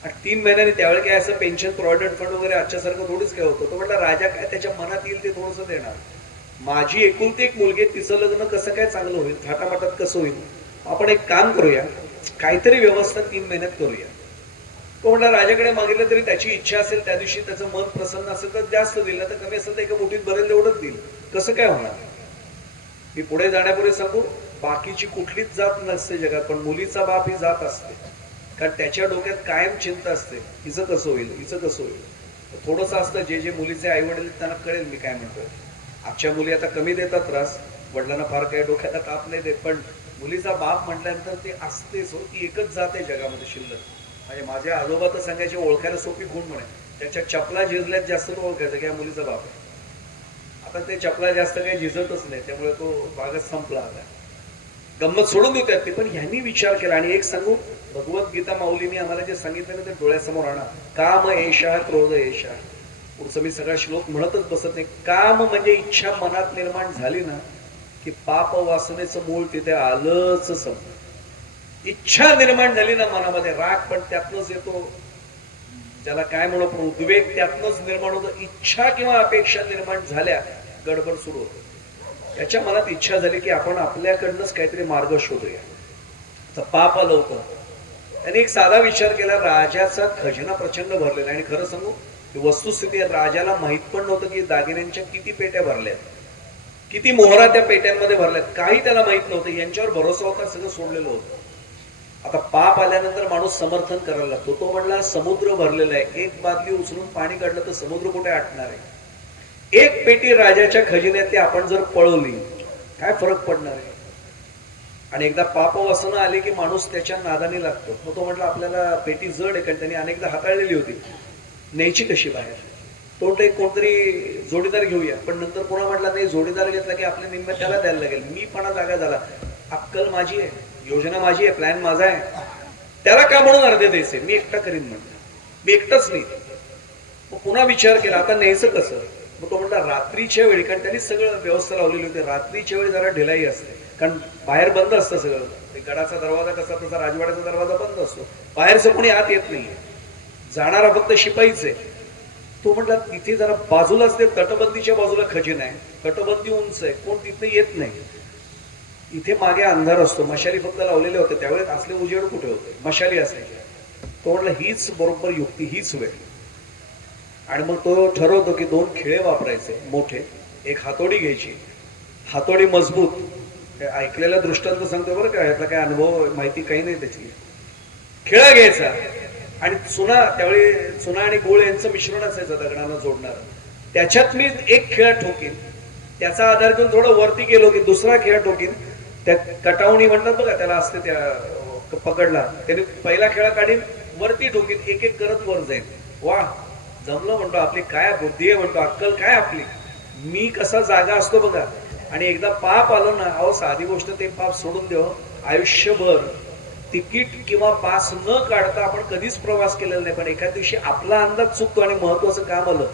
आणि 3 महिन्यांनी, त्यावेळी काय असं पेन्शन प्रॉव्हिडंट फंड वगैरे आजच्यासारखं थोडीच काय होतं. तो म्हटला राजा काय त्याच्या मनात येईल ते थोडंसं देणार. माझी एकुलती एक मुलगी, तिचं लग्न कसं काय चांगलं होईल, थाटामाटात कसं होईल, आपण एक काम करूया, काहीतरी व्यवस्था 3 महिन्यात करूया. तो म्हटला राजाकडे मागितलं तरी त्याची इच्छा असेल, त्या दिवशी त्याचं मन प्रसन्न असेल तर जास्त दिलं, तर कमी असेल तर एका मुठीत भरेल तेवढंच देईल. कसं काय होणार? मी पुढे जाण्यापूर्वी सांगू, बाकीची कुठलीच जात नसते जगात, पण मुलीचा बाप ही जात असते. कारण त्याच्या डोक्यात कायम चिंता असते, हिचं कसं होईल, हिचं कसं होईल. थोडंसं असतं, जे मुलीचे आई वडील त्यांना कळेल मी काय म्हणतोय. आजच्या मुली आता कमी देतात त्रास, वडिलांना फार काही डोक्याला ताप नाही देत, पण मुलीचा बाप म्हटल्यानंतर ते असतेच हो. ती एकच जात आहे जगामध्ये शिल्लक. म्हणजे माझे आजोबा तर सांगायचे, ओळखायला सोपी गुण म्हणे, त्याच्या चपला झिजल्यात जास्त तो ओळखायचा की हा मुलीचा बाप आहे. आता ते चपला जास्त काही झिजतच नाही, त्यामुळे तो भागच संपला. आता गंमत सोडून देतात ते. पण ह्यांनी विचार केला. आणि एक सांगू, भगवद्गीता माऊलींनी आम्हाला जे सांगितलं ना ते डोळ्यासमोर आणा. काम एषा क्रोध एषा. पुढचं मी सगळा श्लोक म्हणतच बसत नाही. काम म्हणजे इच्छा मनात निर्माण झाली ना की पाप वासनेचं मूळ तिथे आलंच समज. इच्छा निर्माण झाली ना मनामध्ये, राग पण त्यातनच येतो, ज्याला काय म्हणू आपण उद्वेग त्यातनच निर्माण होतो. इच्छा किंवा अपेक्षा निर्माण झाल्या, गडबड सुरू होतो. त्याच्या मनात इच्छा झाली की आपण आपल्याकडनंच काहीतरी मार्ग शोधूया. तर पाप आलं होतं. त्याने एक साधा विचार केला, राजाचा खजिना प्रचंड भरलेला. आणि खरं सांगू, वस्तुस्थिती राजाला माहित पण नव्हतं की दागिन्यांच्या किती पेट्या भरल्यात, किती मोहरा त्या पेट्यांमध्ये भरल्यात, काही त्याला माहित नव्हतं. यांच्यावर भरोसा होता, सगळं सोडलेलं होतं. आता पाप आल्यानंतर माणूस समर्थन करायला लागतो. तो म्हणला समुद्र भरलेला आहे, एक बादली उचलून पाणी काढलं तर समुद्र कुठे आटणार आहे. एक पेटी राजाच्या खजिन्यातली आपण जर पळवली काय फरक पडणार आहे. आणि एकदा पाप वासना आली की माणूस त्याच्या नादाने लागतो. मग तो म्हटला आपल्याला पेटी जड आहे, कारण त्यांनी अनेकदा हाताळलेली होती, न्यायची कशी बाहेर. तो म्हटलं एक कोणतरी जोडीदार घेऊया. पण नंतर पुन्हा म्हटला नाही, जोडीदार घेतला की आपल्या निम्म्या त्याला द्यायला लागेल. मी पणा जागा झाला, अक्कल माझी आहे, योजना माझी आहे, प्लॅन माझा आहे, त्याला का म्हणून अर्धे द्यायचे, मी एकटा करीन म्हटलं. मी एकटाच नाही. मग पुन्हा विचार केला आता न्यायचं कसं. मग तो म्हटला रात्रीच्या वेळी, कारण त्यांनी सगळं व्यवस्था लावलेली होती, रात्रीच्या वेळी जरा ढिलाई असते, कारण बाहेर बंद असतं सगळं. ते गडाचा दरवाजा कसा तसा राजवाड्याचा दरवाजा बंद असतो, बाहेरचं कोणी आत येत नाहीये, जाणारा फक्त शिपाईच आहे. तो म्हटला तिथे जरा बाजूलाच ते तटबंदीच्या बाजूला खजिना आहे, तटबंदी उंच आहे, कोण तिथे येत नाही. इथे मागे अंधार असतो, मशाली फक्त लावलेले होते त्यावेळेस, असले उजेड कुठे होते, मशाली असायची. तो म्हटलं हीच बरोबर युक्ती, हीच वेळ. आणि मग तो ठरवतो की 2 खिळे वापरायचे मोठे, एक हातोडी घ्यायची, हातोडी मजबूत. ऐकलेला दृष्टांत सांगतो बरं का, यातला काय अनुभव माहिती काही नाही त्याची. खिळा घ्यायचा आणि चुना, त्यावेळी चुना आणि गुळ यांचं मिश्रण असायचं दगडांना जोडणार. त्याच्यात मी एक खिळा ठोकीन, त्याचा आधार घेऊन थोडं वरती गेलो की दुसरा खिळा ठोकीन. त्या कटावणी म्हणतात बघा त्याला असते, त्या पकडला त्याने पहिला खेळा काढीन, वरती ठोकीन, एक एक करत वर जाईन. वा जमलं म्हणतो, आपली काय बुद्धी आहे म्हणतो, अक्कल काय आपली. मी कसा जागा असतो बघा. आणि एकदा पाप आलं ना, अहो साधी गोष्ट, ते पाप सोडून देव. आयुष्यभर तिकीट किंवा पास न काढता आपण कधीच प्रवास केलेला नाही, पण एखाद्या दिवशी आपला अंदाज चुकतो आणि महत्वाचं काम आलं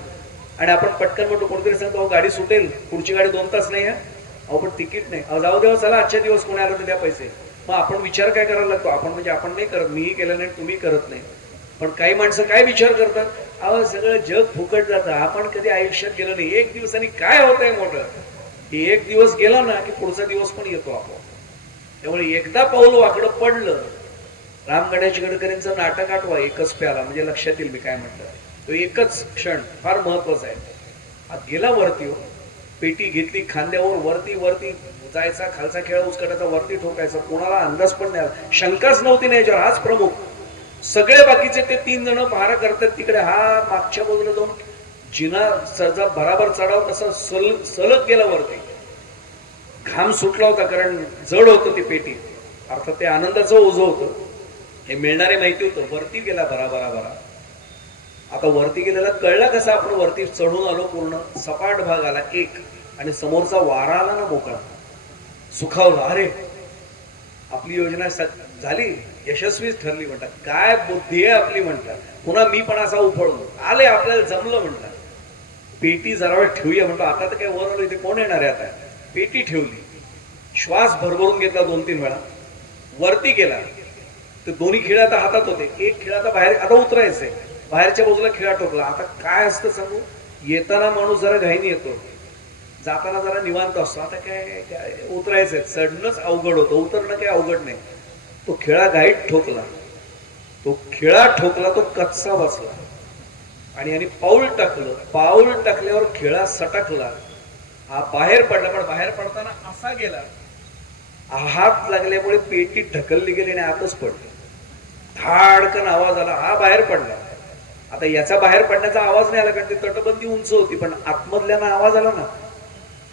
आणि आपण पटकन म्हणतो, कोणतरी सांगतो अहो गाडी सुटेल, पुढची गाडी 2 तास नाही आहे, अहो पण तिकीट नाही, अहो जाऊ देवा चला आजच्या दिवस कोणी आलं तर द्या पैसे. मग आपण विचार काय करायला लागतो, आपण म्हणजे आपण नाही करत, मीही केलं नाही, तुम्ही करत नाही, पण काही माणसं काय विचार करतात, अहो सगळं जग फुकट जातं, आपण कधी आयुष्यात गेलो नाही, एक दिवसाने काय होतंय मोठं. की एक दिवस गेला ना की पुढचा दिवस पण येतो आपण. त्यामुळे एकदा पाऊल वाकडं पडलं. राम गणेश गडकरींचं नाटक आठवा, एकच प्याला, म्हणजे लक्षात येईल मी काय म्हटलं. तो एकच क्षण फार महत्वाचा आहे. गेला वरती, पेटी घेतली खांद्यावर, वरती वरती जायचा, खालचा खेळा उचकटाचा, वरती ठोकायचा, कोणाला अंदाज पण नाही, शंकाच नव्हती नाही याच्यावर. हाच प्रमुख, सगळे बाकीचे ते 3 जण पहारा करतात तिकडे, हा मागच्या बाजूला जाऊन जिना सरजा बराबर चढाव तसा सलग गेला वरती. घाम सुटला होता, कारण जड होतं ती पेटी, अर्थात ते आनंदाचं ओझं होतं, हे मिळणारे माहिती होतं. वरती गेला भरा. आता वरती गेलेला कळला कसा, आपण वरती चढून आलो, पूर्ण सपाट भाग आला एक, आणि समोरचा वारा आला ना मोकळा, सुखावला. अरे आपली योजना झाली, यशस्वीच ठरली म्हणतात. काय बुद्धी आहे आपली म्हणतात. पुन्हा मी पण असा उफळलो, आले आपल्याला जमलं म्हणतात. पेटी जरा वेळ ठेवूया म्हणतो, आता तर काय वर आलो, इथे कोण येणार आहे आता. पेटी ठेवली, श्वास भरभरून घेतला 2-3 वेळा, वरती गेला. ते दोन्ही खिळे आता हातात होते, एक खिळा आता बाहेर, आता उतरायचंय, बाहेरच्या बाजूला खिळा टोकला. आता काय असतं सांगू, येताना माणूस जरा घाईने येतो, जाताना जरा निवांत असतो. आता काय उतरायचंय, चढणंच अवघड होतं, उतरणं काही अवघड नाही. तो खिळा घाईत ठोकला, तो खिळा ठोकला, तो कच्चा बसला आणि पाऊल टाकलं. पाऊल टाकल्यावर खिळा सटकला, हा बाहेर पडला, पण बाहेर पडताना असा गेला, हात लागल्यामुळे पेटी ढकलली गेली आणि आतच पडली. धाडकन आवाज आला, हा बाहेर पडला. आता याचा बाहेर पडण्याचा आवाज नाही आला, कारण ती तटबंदी उंच होती, पण आतमधल्याना आवाज आला ना,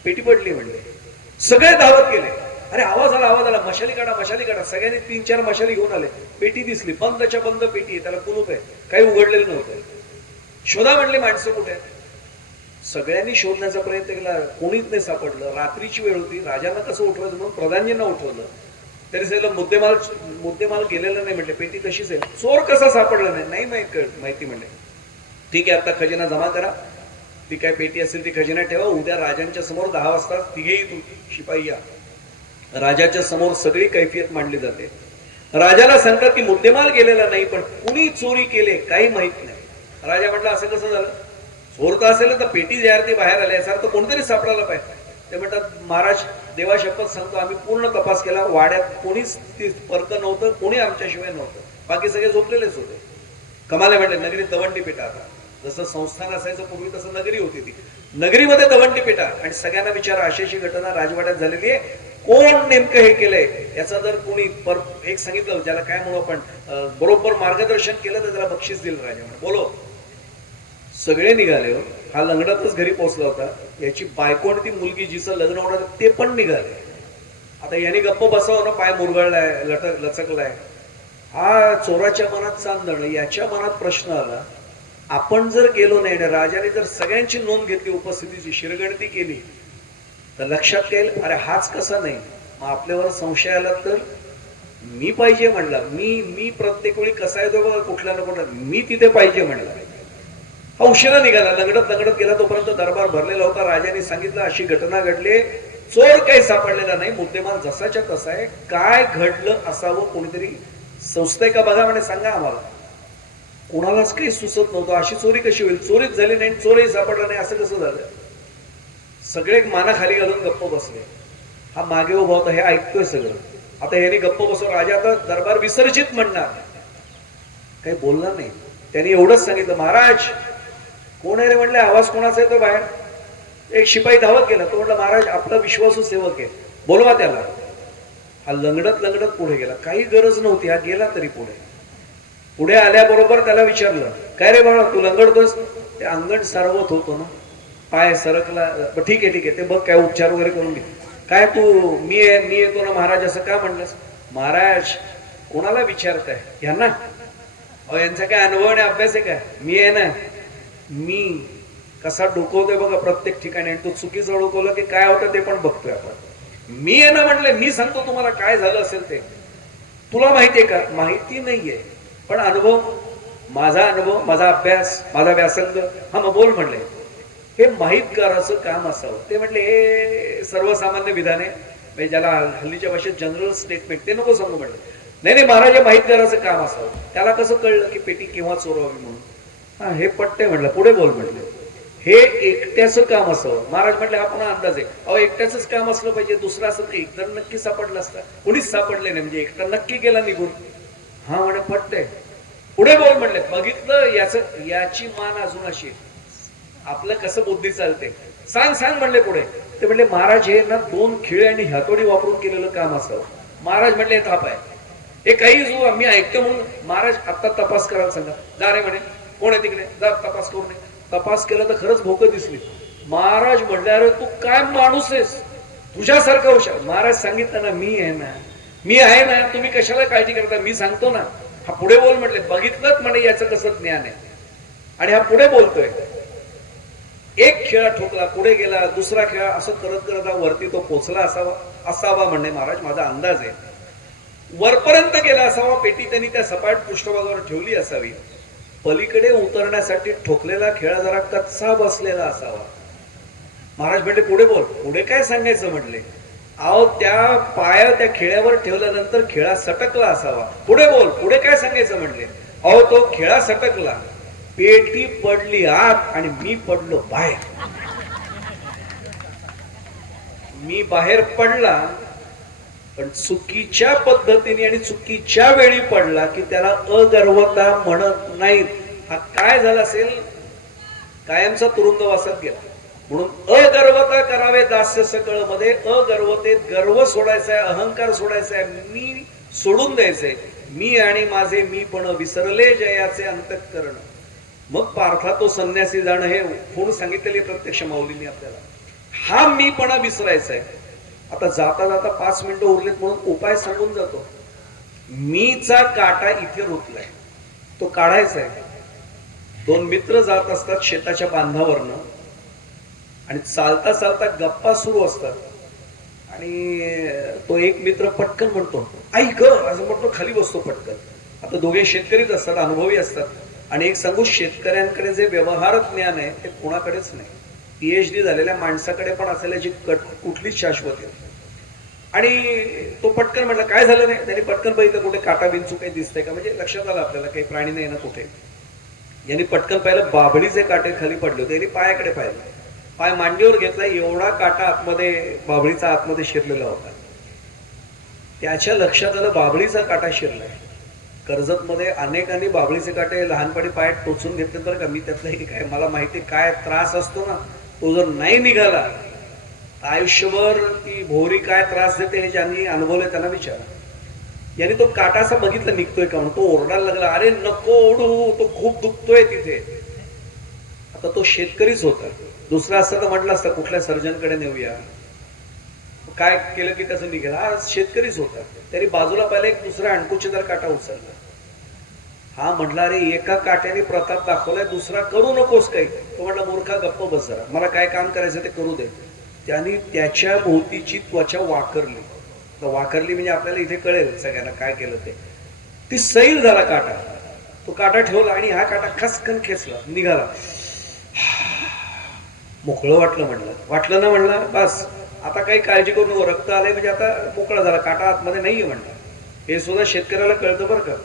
पेटी पडली म्हणले. सगळे धावत गेले, अरे आवाज आला, मशाली काढा. सगळ्यांनी 3-4 मशाली घेऊन आले. पेटी दिसली, बंदच्या बंद पेटी आहे, त्याला कुलूप आहे, काही उघडलेलं नव्हतं. शोधा म्हणले माणसं कुठे. सगळ्यांनी शोधण्याचा प्रयत्न केला, कोणीच नाही सापडलं. रात्रीची वेळ होती, राजांना कसं उठवायचं म्हणून प्रधानजींना उठवलं, तरी सगळं मुद्देमाल गेलेला नाही म्हटले. पेटी तशीच आहे, चोर कसा सापडला नाही माहिती म्हणले. ठीक आहे, आता खजिना जमा करा, ती काय पेटी असेल ती खजिना ठेवा, उद्या राजांच्या समोर 10 वाजता तिघेही शिपाई या. राजाच्या समोर सगळी कैफियत मांडली जाते. राजाला सांगतात की मुद्देमाल गेलेला नाही, पण कुणी चोरी केले काही माहित नाही. राजा म्हटलं असं कसं झालं, चोर तर असेल तर पेटी जाहीर बाहेर आले, याचा अर्थ कोणतरी सापडायला पाहिजे. ते म्हणतात महाराज देवा शपथ सांगतो, आम्ही पूर्ण तपास केला, वाड्यात कोणीच परक नव्हतं, कोणी आमच्याशिवाय नव्हतं, बाकी सगळे झोपलेलेच होते. कमाले म्हणले, नगरी दवंडी पेटा. आता जसं संस्थान असायचं पूर्वी तसं नगरी होती ती, नगरीमध्ये दवंडी पेटा. आणि सगळ्यांना विचारा, अशी घटना राजवाड्यात झालेली आहे, कोण नेमकं हे केलंय याचा जर कोणी एक सांगितलं ज्याला काय म्हणू आपण बरोबर मार्गदर्शन केलं तर त्याला बक्षीस दिलं राजा म्हणे बोलो. सगळे निघाले. हा लंगडातच घरी पोहोचला होता. याची बायको आणि ती मुलगी जिचं लग्न होणार ते पण निघाले. आता याने गप्प बसवणं पाय मुरगळलाय लचकलाय. हा चोराच्या मनात चांदणं. याच्या मनात प्रश्न आला आपण जर गेलो नाही आणि राजाने जर सगळ्यांची नोंद घेतली उपस्थितीची शिरगणती केली तर लक्षात येईल अरे हाच कसा नाही. मग आपल्यावर संशय आला तर मी पाहिजे म्हणला. मी प्रत्येक वेळी कसा येतो बघा कुठल्या ना कुठला मी तिथे पाहिजे म्हणला. हा उशिरा निघाला. लंगडत गेला तोपर्यंत दरबार भरलेला होता. राजाने सांगितलं अशी घटना घडली. चोर काही सापडलेला नाही. मुद्देमाल जसाच्या तसा आहे. काय घडलं असावं कोणीतरी संस्थय का बघा म्हणे सांगा आम्हाला. कोणालाच काही सुचत नव्हतं अशी चोरी कशी होईल. चोरीच झाली नाही चोरही सापडला नाही असं कसं झालं. सगळे माना खाली घालून गप्प बसले. हा मागे उभा होता हे ऐकतोय सगळं. आता याने गप्प बसव. राजा आता दरबार विसर्जित म्हणणार. काही बोलला नाही. त्यांनी एवढंच सांगितलं महाराज कोण आहे रे म्हणले. आवाज कोणाचा येतो बाहेर. एक शिपाई धावत गेला. तो म्हटलं महाराज आपला विश्वासू सेवक आहे बोलवा त्याला. हा लंगडत पुढे गेला. काही गरज नव्हती. हा गेला तरी पुढे आल्याबरोबर त्याला विचारलं काय रे बाळा तू लंगडतोस. ते अंगण सारवत होतो ना पाय सरकला. ठीक आहे ते बघ काय उपचार वगैरे करून घे. काय तू मी येतो ना महाराज असं का म्हणलंस. महाराज कोणाला विचारताय यांना. यांचा काय अनुभव आणि अभ्यास आहे काय. मी आहे ना. मी कसा डोकवतोय बघा प्रत्येक ठिकाणी. आणि तो चुकीचं डोकवलं की काय होतं ते पण बघतोय आपण. मी आहे ना म्हटलं. मी सांगतो तुम्हाला काय झालं असेल ते. तुला माहितीये का. माहिती नाहीये पण अनुभव माझा अभ्यास माझा व्यासंग. हा मग बोल म्हणले. हे माहितगाराचं काम असावं. ते म्हटले हे सर्वसामान्य विधान आहे म्हणजे ज्याला हल्लीच्या भाषेत जनरल स्टेटमेंट ते नको सांगू म्हणले. नाही महाराज हे माहितगाराचं काम असावं. त्याला कसं कळलं की पेटी केव्हा चोरावी म्हणून. हा हे पट्टे म्हटलं. पुढे बोल म्हटले. हे एकट्याचं काम असावं. महाराज म्हटले हा पुन्हा अंदाज आहे. अहो एकट्याच काम असलं पाहिजे. दुसरं असं तर एक तर नक्की सापडलं असतं. कोणीच सापडले नाही म्हणजे एकटा नक्की गेला निघून. हा म्हणे पट्टे. पुढे बोल म्हणले. बघितलं याची मान अजून अशी. आपलं कसं बुद्धी चालते. सांग म्हणले पुढे. ते म्हणले महाराज हे ना 2 खिळे आणि हातोडी वापरून केलेलं काम असावं. महाराज म्हणले हे थाप आहे. हे काही जो मी ऐकतो म्हणून. महाराज आता तपास करायला सांगा. जा रे म्हणे. कोण आहे तिकडे जा तपास करू नये. तपास केला तर खरंच भोकं दिसली. महाराज म्हणले अरे तू काय माणूस आहेस तुझ्यासारखा हुशार. महाराज सांगितलं ना मी आहे ना तुम्ही कशाला काळजी करता. मी सांगतो ना. हा पुढे बोल म्हटले. बघितलंच म्हणे याचं कसं ज्ञान आहे. आणि हा पुढे बोलतोय. एक खेळा ठोकला पुढे गेला. दुसरा खेळा असं करत वरती तो पोचला असावा म्हणणे महाराज माझा अंदाज आहे. वरपर्यंत गेला असावा. पेटी त्यांनी त्या सपाट पृष्ठभागावर ठेवली असावी. पलीकडे उतरण्यासाठी ठोकलेला खेळा जरा कच्चा बसलेला असावा. महाराज म्हणले पुढे बोल. पुढे काय सांगायचं म्हटले. अहो त्या खेळ्यावर ठेवल्यानंतर खेळा सटकला असावा. पुढे बोल. पुढे काय सांगायचं म्हटले. अहो तो खेळा सटकला. पेटी पडली आत आणि मी पडलो बाहेर. मी बाहेर पडला पण चुकीच्या पद्धतीने आणि चुकीच्या वेळी पडला की त्याला अगर्वता म्हणत नाहीत. हा काय झाला असेल कायमचा तुरुंगवासात गेला. म्हणून अगर्वता करावे दास्य सकळ मध्ये. अगर्वतेत गर्व सोडायचा आहे. अहंकार सोडायचा आहे. मी सोडून द्यायचंय. मी आणि माझे मी पण विसरले जयाचे अंतःकरण. मग पार्था तो संन्यासी जाणं हे कोण सांगितलेली प्रत्यक्ष माऊलींनी आपल्याला. हा मीपणा विसरायचा आहे. आता जाता 5 मिनिटं उरलेत म्हणून उपाय सांगून जातो. मीचा काटा इथे रुतलाय तो काढायचा आहे. 2 मित्र जात असतात शेताच्या बांधावरनं आणि चालता गप्पा सुरू असतात. आणि तो एक मित्र पटकन म्हणतो ऐक असं म्हणतो. खाली बसतो पटकन. आता दोघे शेतकरीच असतात अनुभवी असतात. आणि एक सांगू शेतकऱ्यांकडे जे व्यवहार ज्ञान आहे ते कोणाकडेच नाही. PhD झालेल्या माणसाकडे पण असेल याची कुठलीच शाश्वती आहे. आणि तो पटकन म्हटलं काय झालं नाही. त्यांनी पटकन बघितलं कुठे काटा बिंचू काही दिसतंय का. म्हणजे लक्षात आलं आपल्याला काही प्राणी नाही ना कुठे. यांनी पटकन पाहिलं बाभळीचे काटे खाली पडले होते. यांनी पायाकडे पाहिलं. पाय मांडीवर घेतला. एवढा काटा आतमध्ये बाभळीचा आतमध्ये शिरलेला होता. त्याच्या लक्षात आलं बाभळीचा काटा शिरलाय. कर्जत मध्ये अनेकांनी बाभळीचे काटे लहानपणी पायात टोचून घेतले तर का. मी त्यातलं काय मला माहिती काय त्रास असतो ना तो जर नाही निघाला आयुष्यभर ती भोवरी काय त्रास देते हे ज्यांनी अनुभवलंय त्यांना विचारा. याने तो काटा असा बघितला निघतोय का म्हणून तो ओरडायला लागला, अरे नको ओढू, तो खूप दुखतोय तिथे. आता तो शेतकरीच होता, दुसरा असता तर म्हटलं असतं कुठल्या सर्जनकडे नेऊया. काय केलं की त्याचं निघेल. हा शेतकरीच होता. तरी बाजूला पाहिलं एक दुसरा अणकुचीदार काटा उचलला. हा म्हटला, अरे एका काट्याने प्रताप दाखवलाय, दुसरा करू नकोस काही. तो म्हटला, मूर्खा गप्प बस जरा, मला काय काम करायचं ते करू दे. त्यांनी त्याच्या भोवतीची त्वचा वाकरली. वाकरली म्हणजे आपल्याला इथे कळेल सगळ्यांना काय केलं ते. ती सैल झाला काटा. तो काटा ठेवला आणि हा काटा खसकन खेचला, निघाला. मोकळं वाटलं. म्हणलं वाटलं ना, म्हणलं बस आता काही काळजी करू नको, रक्त आलंय म्हणजे आता मोकळा झाला, काटा आतमध्ये नाहीये. म्हणलं हे सुद्धा शेतकऱ्याला कळतं बरं का.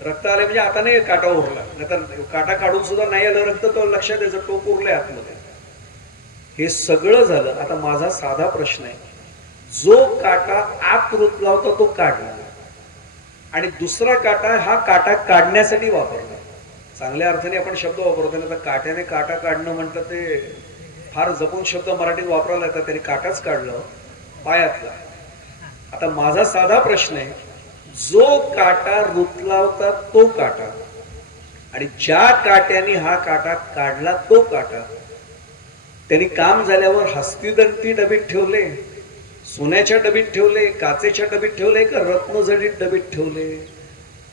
रक्त आले म्हणजे आता नाही काटा उरला, नाहीतर काटा काढून सुद्धा नाही आलं रक्त तर लक्षात द्यायचं टोक उरलंय आतमध्ये. हे सगळं झालं. आता माझा साधा प्रश्न आहे, जो काटा आत रुतला होता तो काढला आणि दुसरा काटा हा काटा काढण्यासाठी वापरला. चांगल्या अर्थाने आपण शब्द वापरतो ना, तर काट्याने काटा काढणं म्हटलं ते फार जपून शब्द मराठीत वापरायला येतात. त्यांनी काटाच काढलं पायातला. आता माझा साधा प्रश्न आहे, जो काटा रुतला होता तो काटा आणि ज्या काट्याने हा काटा काढला तो काटा, त्यांनी काम झाल्यावर हस्तिदंती डबीत ठेवले, सोन्याच्या डबीत ठेवले, काचेच्या डबीत ठेवले का रत्नजडीत डबीत ठेवले?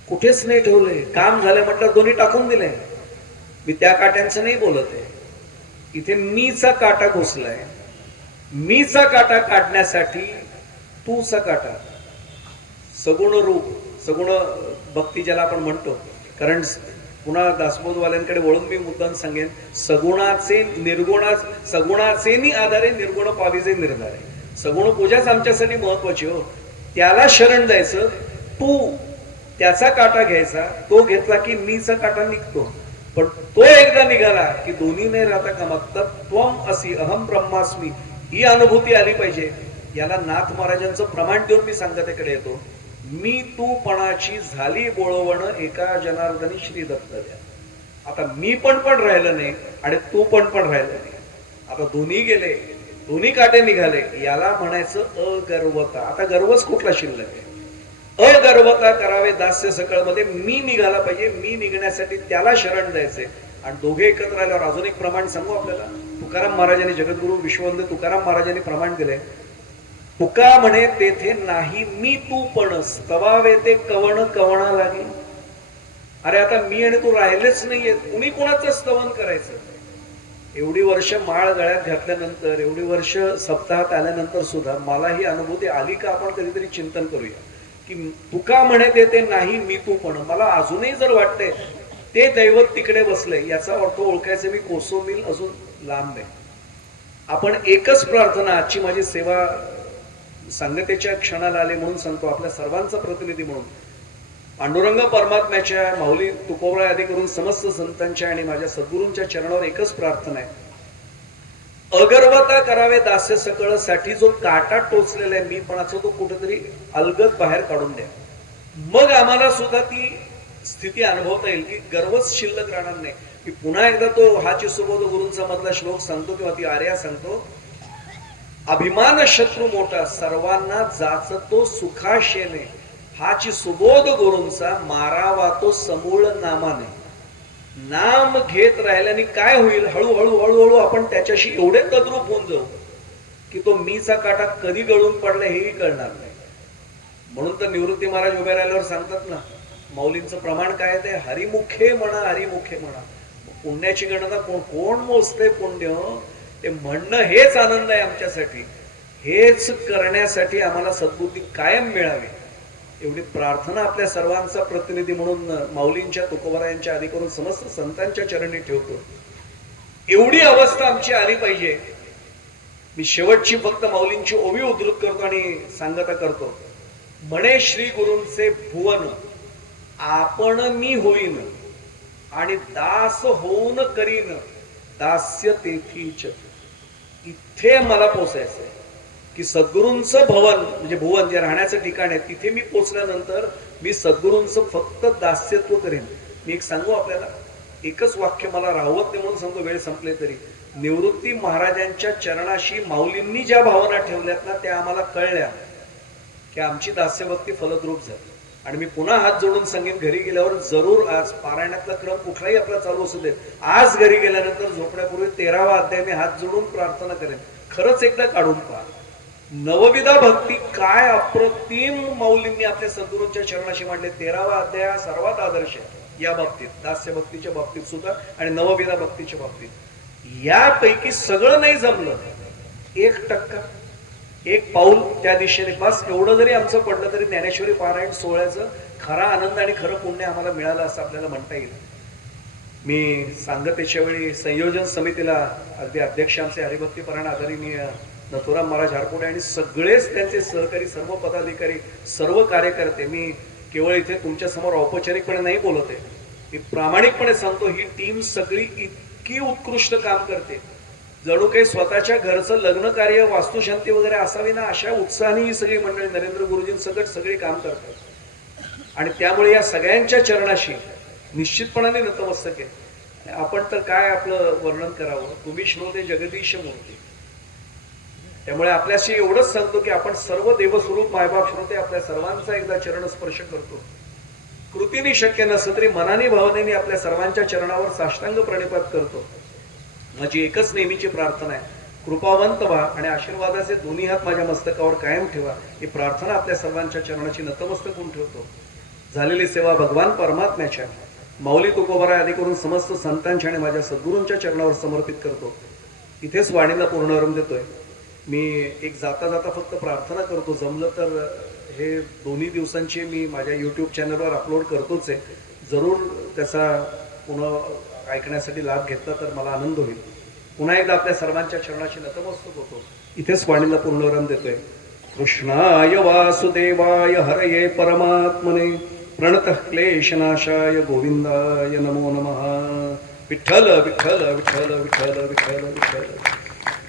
कुठेच नाही ठेवले. काम झालं म्हटलं दोन्ही टाकून दिले. मी त्या काट्यांचं नाही बोलत आहे. इथे मीचा काटा घुसलाय. मीचा काटा काढण्यासाठी तूचा काटा, सगुण रूप, सगुण भक्ती ज्याला आपण म्हणतो. कारण पुन्हा दासबोधवाल्यांकडे वळून मी मुद्दाम सांगेन, सगुणाचे निर्गुणा, सगुणाचे आधारे निर्गुण पाविजे निर्धारे. सगुण पूजाच आमच्यासाठी महत्वाची हो. त्याला शरण जायचं, तू त्याचा काटा घ्यायचा, तो घेतला की मीचा काटा निघतो. पण तो एकदा निघाला की दोन्ही नाही राहता कामा. तत्त्वम असी अहम ब्रह्मास्मी ही अनुभूती आली पाहिजे. याला नाथ महाराजांचं प्रमाण देऊन मी सांगतेकडे येतो. मी तूपणाची झाली बोळवण एका जनार्दनी श्री दत्त द्या. आता मी पण राहिलं नाही आणि तू पण राहिलं नाही. आता दोन्ही गेले, दोन्ही काटे निघाले. याला म्हणायचं अगर्वता. आता गर्वच कुठला शिल्लक आहे? अगर्वता करावे दास्य सकळ मध्ये मी निघाला पाहिजे. मी निघण्यासाठी त्याला शरण द्यायचे. आणि दोघे एकत्र आल्यावर अजून एक प्रमाण सांगू आपल्याला. तुकाराम महाराजांनी, जगद्गुरु विश्ववंद्य तुकाराम महाराजांनी प्रमाण दिले. तुका म्हणे तेथे नाही मी तू पण, स्तवावे ते कवण कवणा लागे. अरे आता मी आणि तू राहिलेच नाहीये, कुणी कुणाचं स्तवन करायचं? एवढी वर्ष माळ गळ्यात घातल्यानंतर, एवढी वर्ष सप्ताहात आल्यानंतर सुद्धा मला ही अनुभूती आली का? आपण कधीतरी चिंतन करूया की तुका म्हणे तेथे नाही मी तू पण. मला अजूनही जर वाटते ते दैवत तिकडे बसले, याचा अर्थ ओळखायचे मी कोसो मिल अजून लांब आहे. आपण एकच प्रार्थना, आजची माझी सेवा सांगतेच्या क्षणाला आले म्हणून सांगतो, आपल्या सर्वांचा प्रतिनिधी म्हणून पांडुरंग परमात्म्याच्या, माऊली तुकोबराय आदी करून समस्त संतांच्या आणि माझ्या सद्गुरूंच्या चरणावर एकच प्रार्थना आहे, अगर्वता करावे दास्य सकळ साठी जो काटा टोचलेला आहे मीपणाचा, तो कुठेतरी अलगद बाहेर काढून द्या. मग आम्हाला सुद्धा ती स्थिती अनुभवता येईल की गर्वच शिल्लक राहणार नाही. की पुन्हा एकदा तो हाची सुबोध गुरूंचा मधला श्लोक सांगतो किंवा ती आर्या सांगतो, अभिमान शत्रू मोठा सर्वांना जाचतो सुखाशेने, हाची सुबोध गुरूंचा मारावा तो समूळ नामाने. नाम घेत राहिल्याने काय होईल? हळूहळू हळूहळू आपण त्याच्याशी एवढे तद्रूप होऊन जाऊ की तो मीचा काटा कधी गळून पडला हेही कळणार नाही. म्हणून तर निवृत्ती महाराज उभे राहिल्यावर सांगतात ना, माऊलींचं प्रमाण काय ते, हरिमुखे म्हणा, हरिमुखे म्हणा. पुण्याची गणना कोण मोजते पुण्य? ते म्हणणं हेच आनंद आहे आमच्यासाठी. हेच करण्यासाठी आम्हाला सद्बुद्धी कायम मिळावी एवढी प्रार्थना आपल्या सर्वांचा प्रतिनिधी म्हणून माऊलींच्या, तुकोबरायांच्या आदी करून समस्त संतांच्या चरणी ठेवतो. एवढी अवस्था आमची आली पाहिजे. मी शेवटची फक्त माऊलींची ओवी उद्धृत करतो आणि सांगता करतो. म्हणे श्री गुरूंचे भुवन आपण मी होईन आणि दास होऊन करीन दास्य तेथीच. इथे मला पोचायचंय की सद्गुरूंचं भवन म्हणजे भुवन जे राहण्याचं ठिकाण आहे, तिथे मी पोचल्यानंतर मी सद्गुरूंचं फक्त दास्यत्व करेन. मी एक सांगू आपल्याला, एकच वाक्य मला राहवत नाही म्हणून सांगतो, वेळ संपले तरी. निवृत्ती महाराजांच्या चरणाशी माऊलींनी ज्या भावना ठेवल्यात ना, त्या आम्हाला कळल्या की आमची दास्यभक्ती फलद्रूप झाली. आणि मी पुन्हा हात जोडून सांगेन, घरी गेल्यावर जरूर आज पारायणातला क्रम कुठलाही आपला चालू असू देत, आज घरी गेल्यानंतर झोपण्यापूर्वी 13वा अध्याय मी हात जोडून प्रार्थना करेन, खरंच एकदा काढून पहा. नवविधा भक्ती काय अप्रतिम माऊलींनी आपल्या सद्गुरूंच्या चरणाशी मांडले. 13वा अध्याय हा सर्वात आदर्श आहे या बाबतीत, दास्य भक्तीच्या बाबतीत सुद्धा आणि नवविधा भक्तीच्या बाबतीत. यापैकी सगळं नाही जमलं, 1% एक पाऊल त्या दिशेने, बस एवढं जरी आमचं पडलं तरी ज्ञानेश्वरी पारायण सोहळ्याचं खरा आनंद आणि खरं पुण्य आम्हाला मिळालं असं आपल्याला म्हणता येईल. मी सांगतेच्या वेळी संयोजन समितीला अगदी अध्यक्ष आमचे हरिभक्तीपरायण आदरणीय नथुराम महाराज हारपुडे आणि सगळेच त्यांचे सहकारी, सर्व पदाधिकारी, सर्व कार्यकर्ते, मी केवळ इथे तुमच्या समोर औपचारिकपणे नाही बोलत आहे, मी प्रामाणिकपणे सांगतो, ही टीम सगळी इतकी उत्कृष्ट काम करते, जणू काही स्वतःच्या घरचं लग्न कार्य, वास्तुशांती वगैरे असावी ना, अशा उत्साहाने ही सगळी मंडळी नरेंद्र गुरुजींसकट सगळी काम करतात. आणि त्यामुळे या सगळ्यांच्या चरणाशी निश्चितपणाने नतमस्तक आहे. आपण तर काय आपलं वर्णन करावं, तुम्ही श्रोते जगदीश मूर्ती. त्यामुळे आपल्याशी एवढंच सांगतो की आपण सर्व देवस्वरूप मायबाप श्रोते आपल्या सर्वांचा एकदा चरण स्पर्श करतो. कृतीने शक्य नसलं तरी मनाने भावनेने आपल्या सर्वांच्या चरणावर साष्टांग प्रणिपात करतो. माझी एकच नेहमीची प्रार्थना आहे, कृपावंत व्हा आणि आशीर्वादाचे दोन्ही हात माझ्या मस्तकावर कायम ठेवा, ही प्रार्थना आपल्या सर्वांच्या चरणाची नतमस्तक होऊन ठेवतो. झालेली सेवा भगवान परमात्म्याच्या, माऊली तुकोबाराय आदी करून समस्त संतांच्या आणि माझ्या सद्गुरूंच्या चरणावर समर्पित करतो. इथेच वाणीला पूर्णारंभ देतोय. मी एक जाता जाता फक्त प्रार्थना करतो, जमलं तर हे दोन्ही दिवसांची मी माझ्या यूट्यूब चॅनलवर अपलोड करतोच आहे, जरूर त्याचा पुन्हा ऐकण्यासाठी लाभ घेतला तर मला आनंद होईल. पुन्हा एकदा आपल्या सर्वांच्या चरणाशी नतमस्तक होतो. इथेच वाणीला पूर्णविराम देतोय. कृष्णाय वासुदेवाय हरये परमात्मने प्रणतः क्लेशनाशाय गोविंदाय नमो नमः. विठ्ठल विठ्ठल विठ्ठल विठ्ठल विठ्ठल विठ्ठल.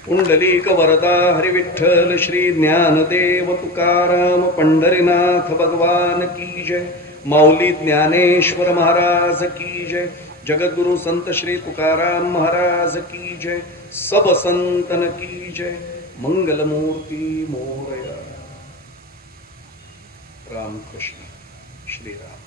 पुंडलीक वरदा हरि विठ्ठल. श्री ज्ञानदेव तुकाराम पंढरीनाथ भगवान की जय. माऊली ज्ञानेश्वर महाराज की जय. जगद्गुरु संत श्री तुकाराम महाराज की जय. सब संतन की जय. मंगलमूर्ती मोरया. रामकृष्ण श्रीराम.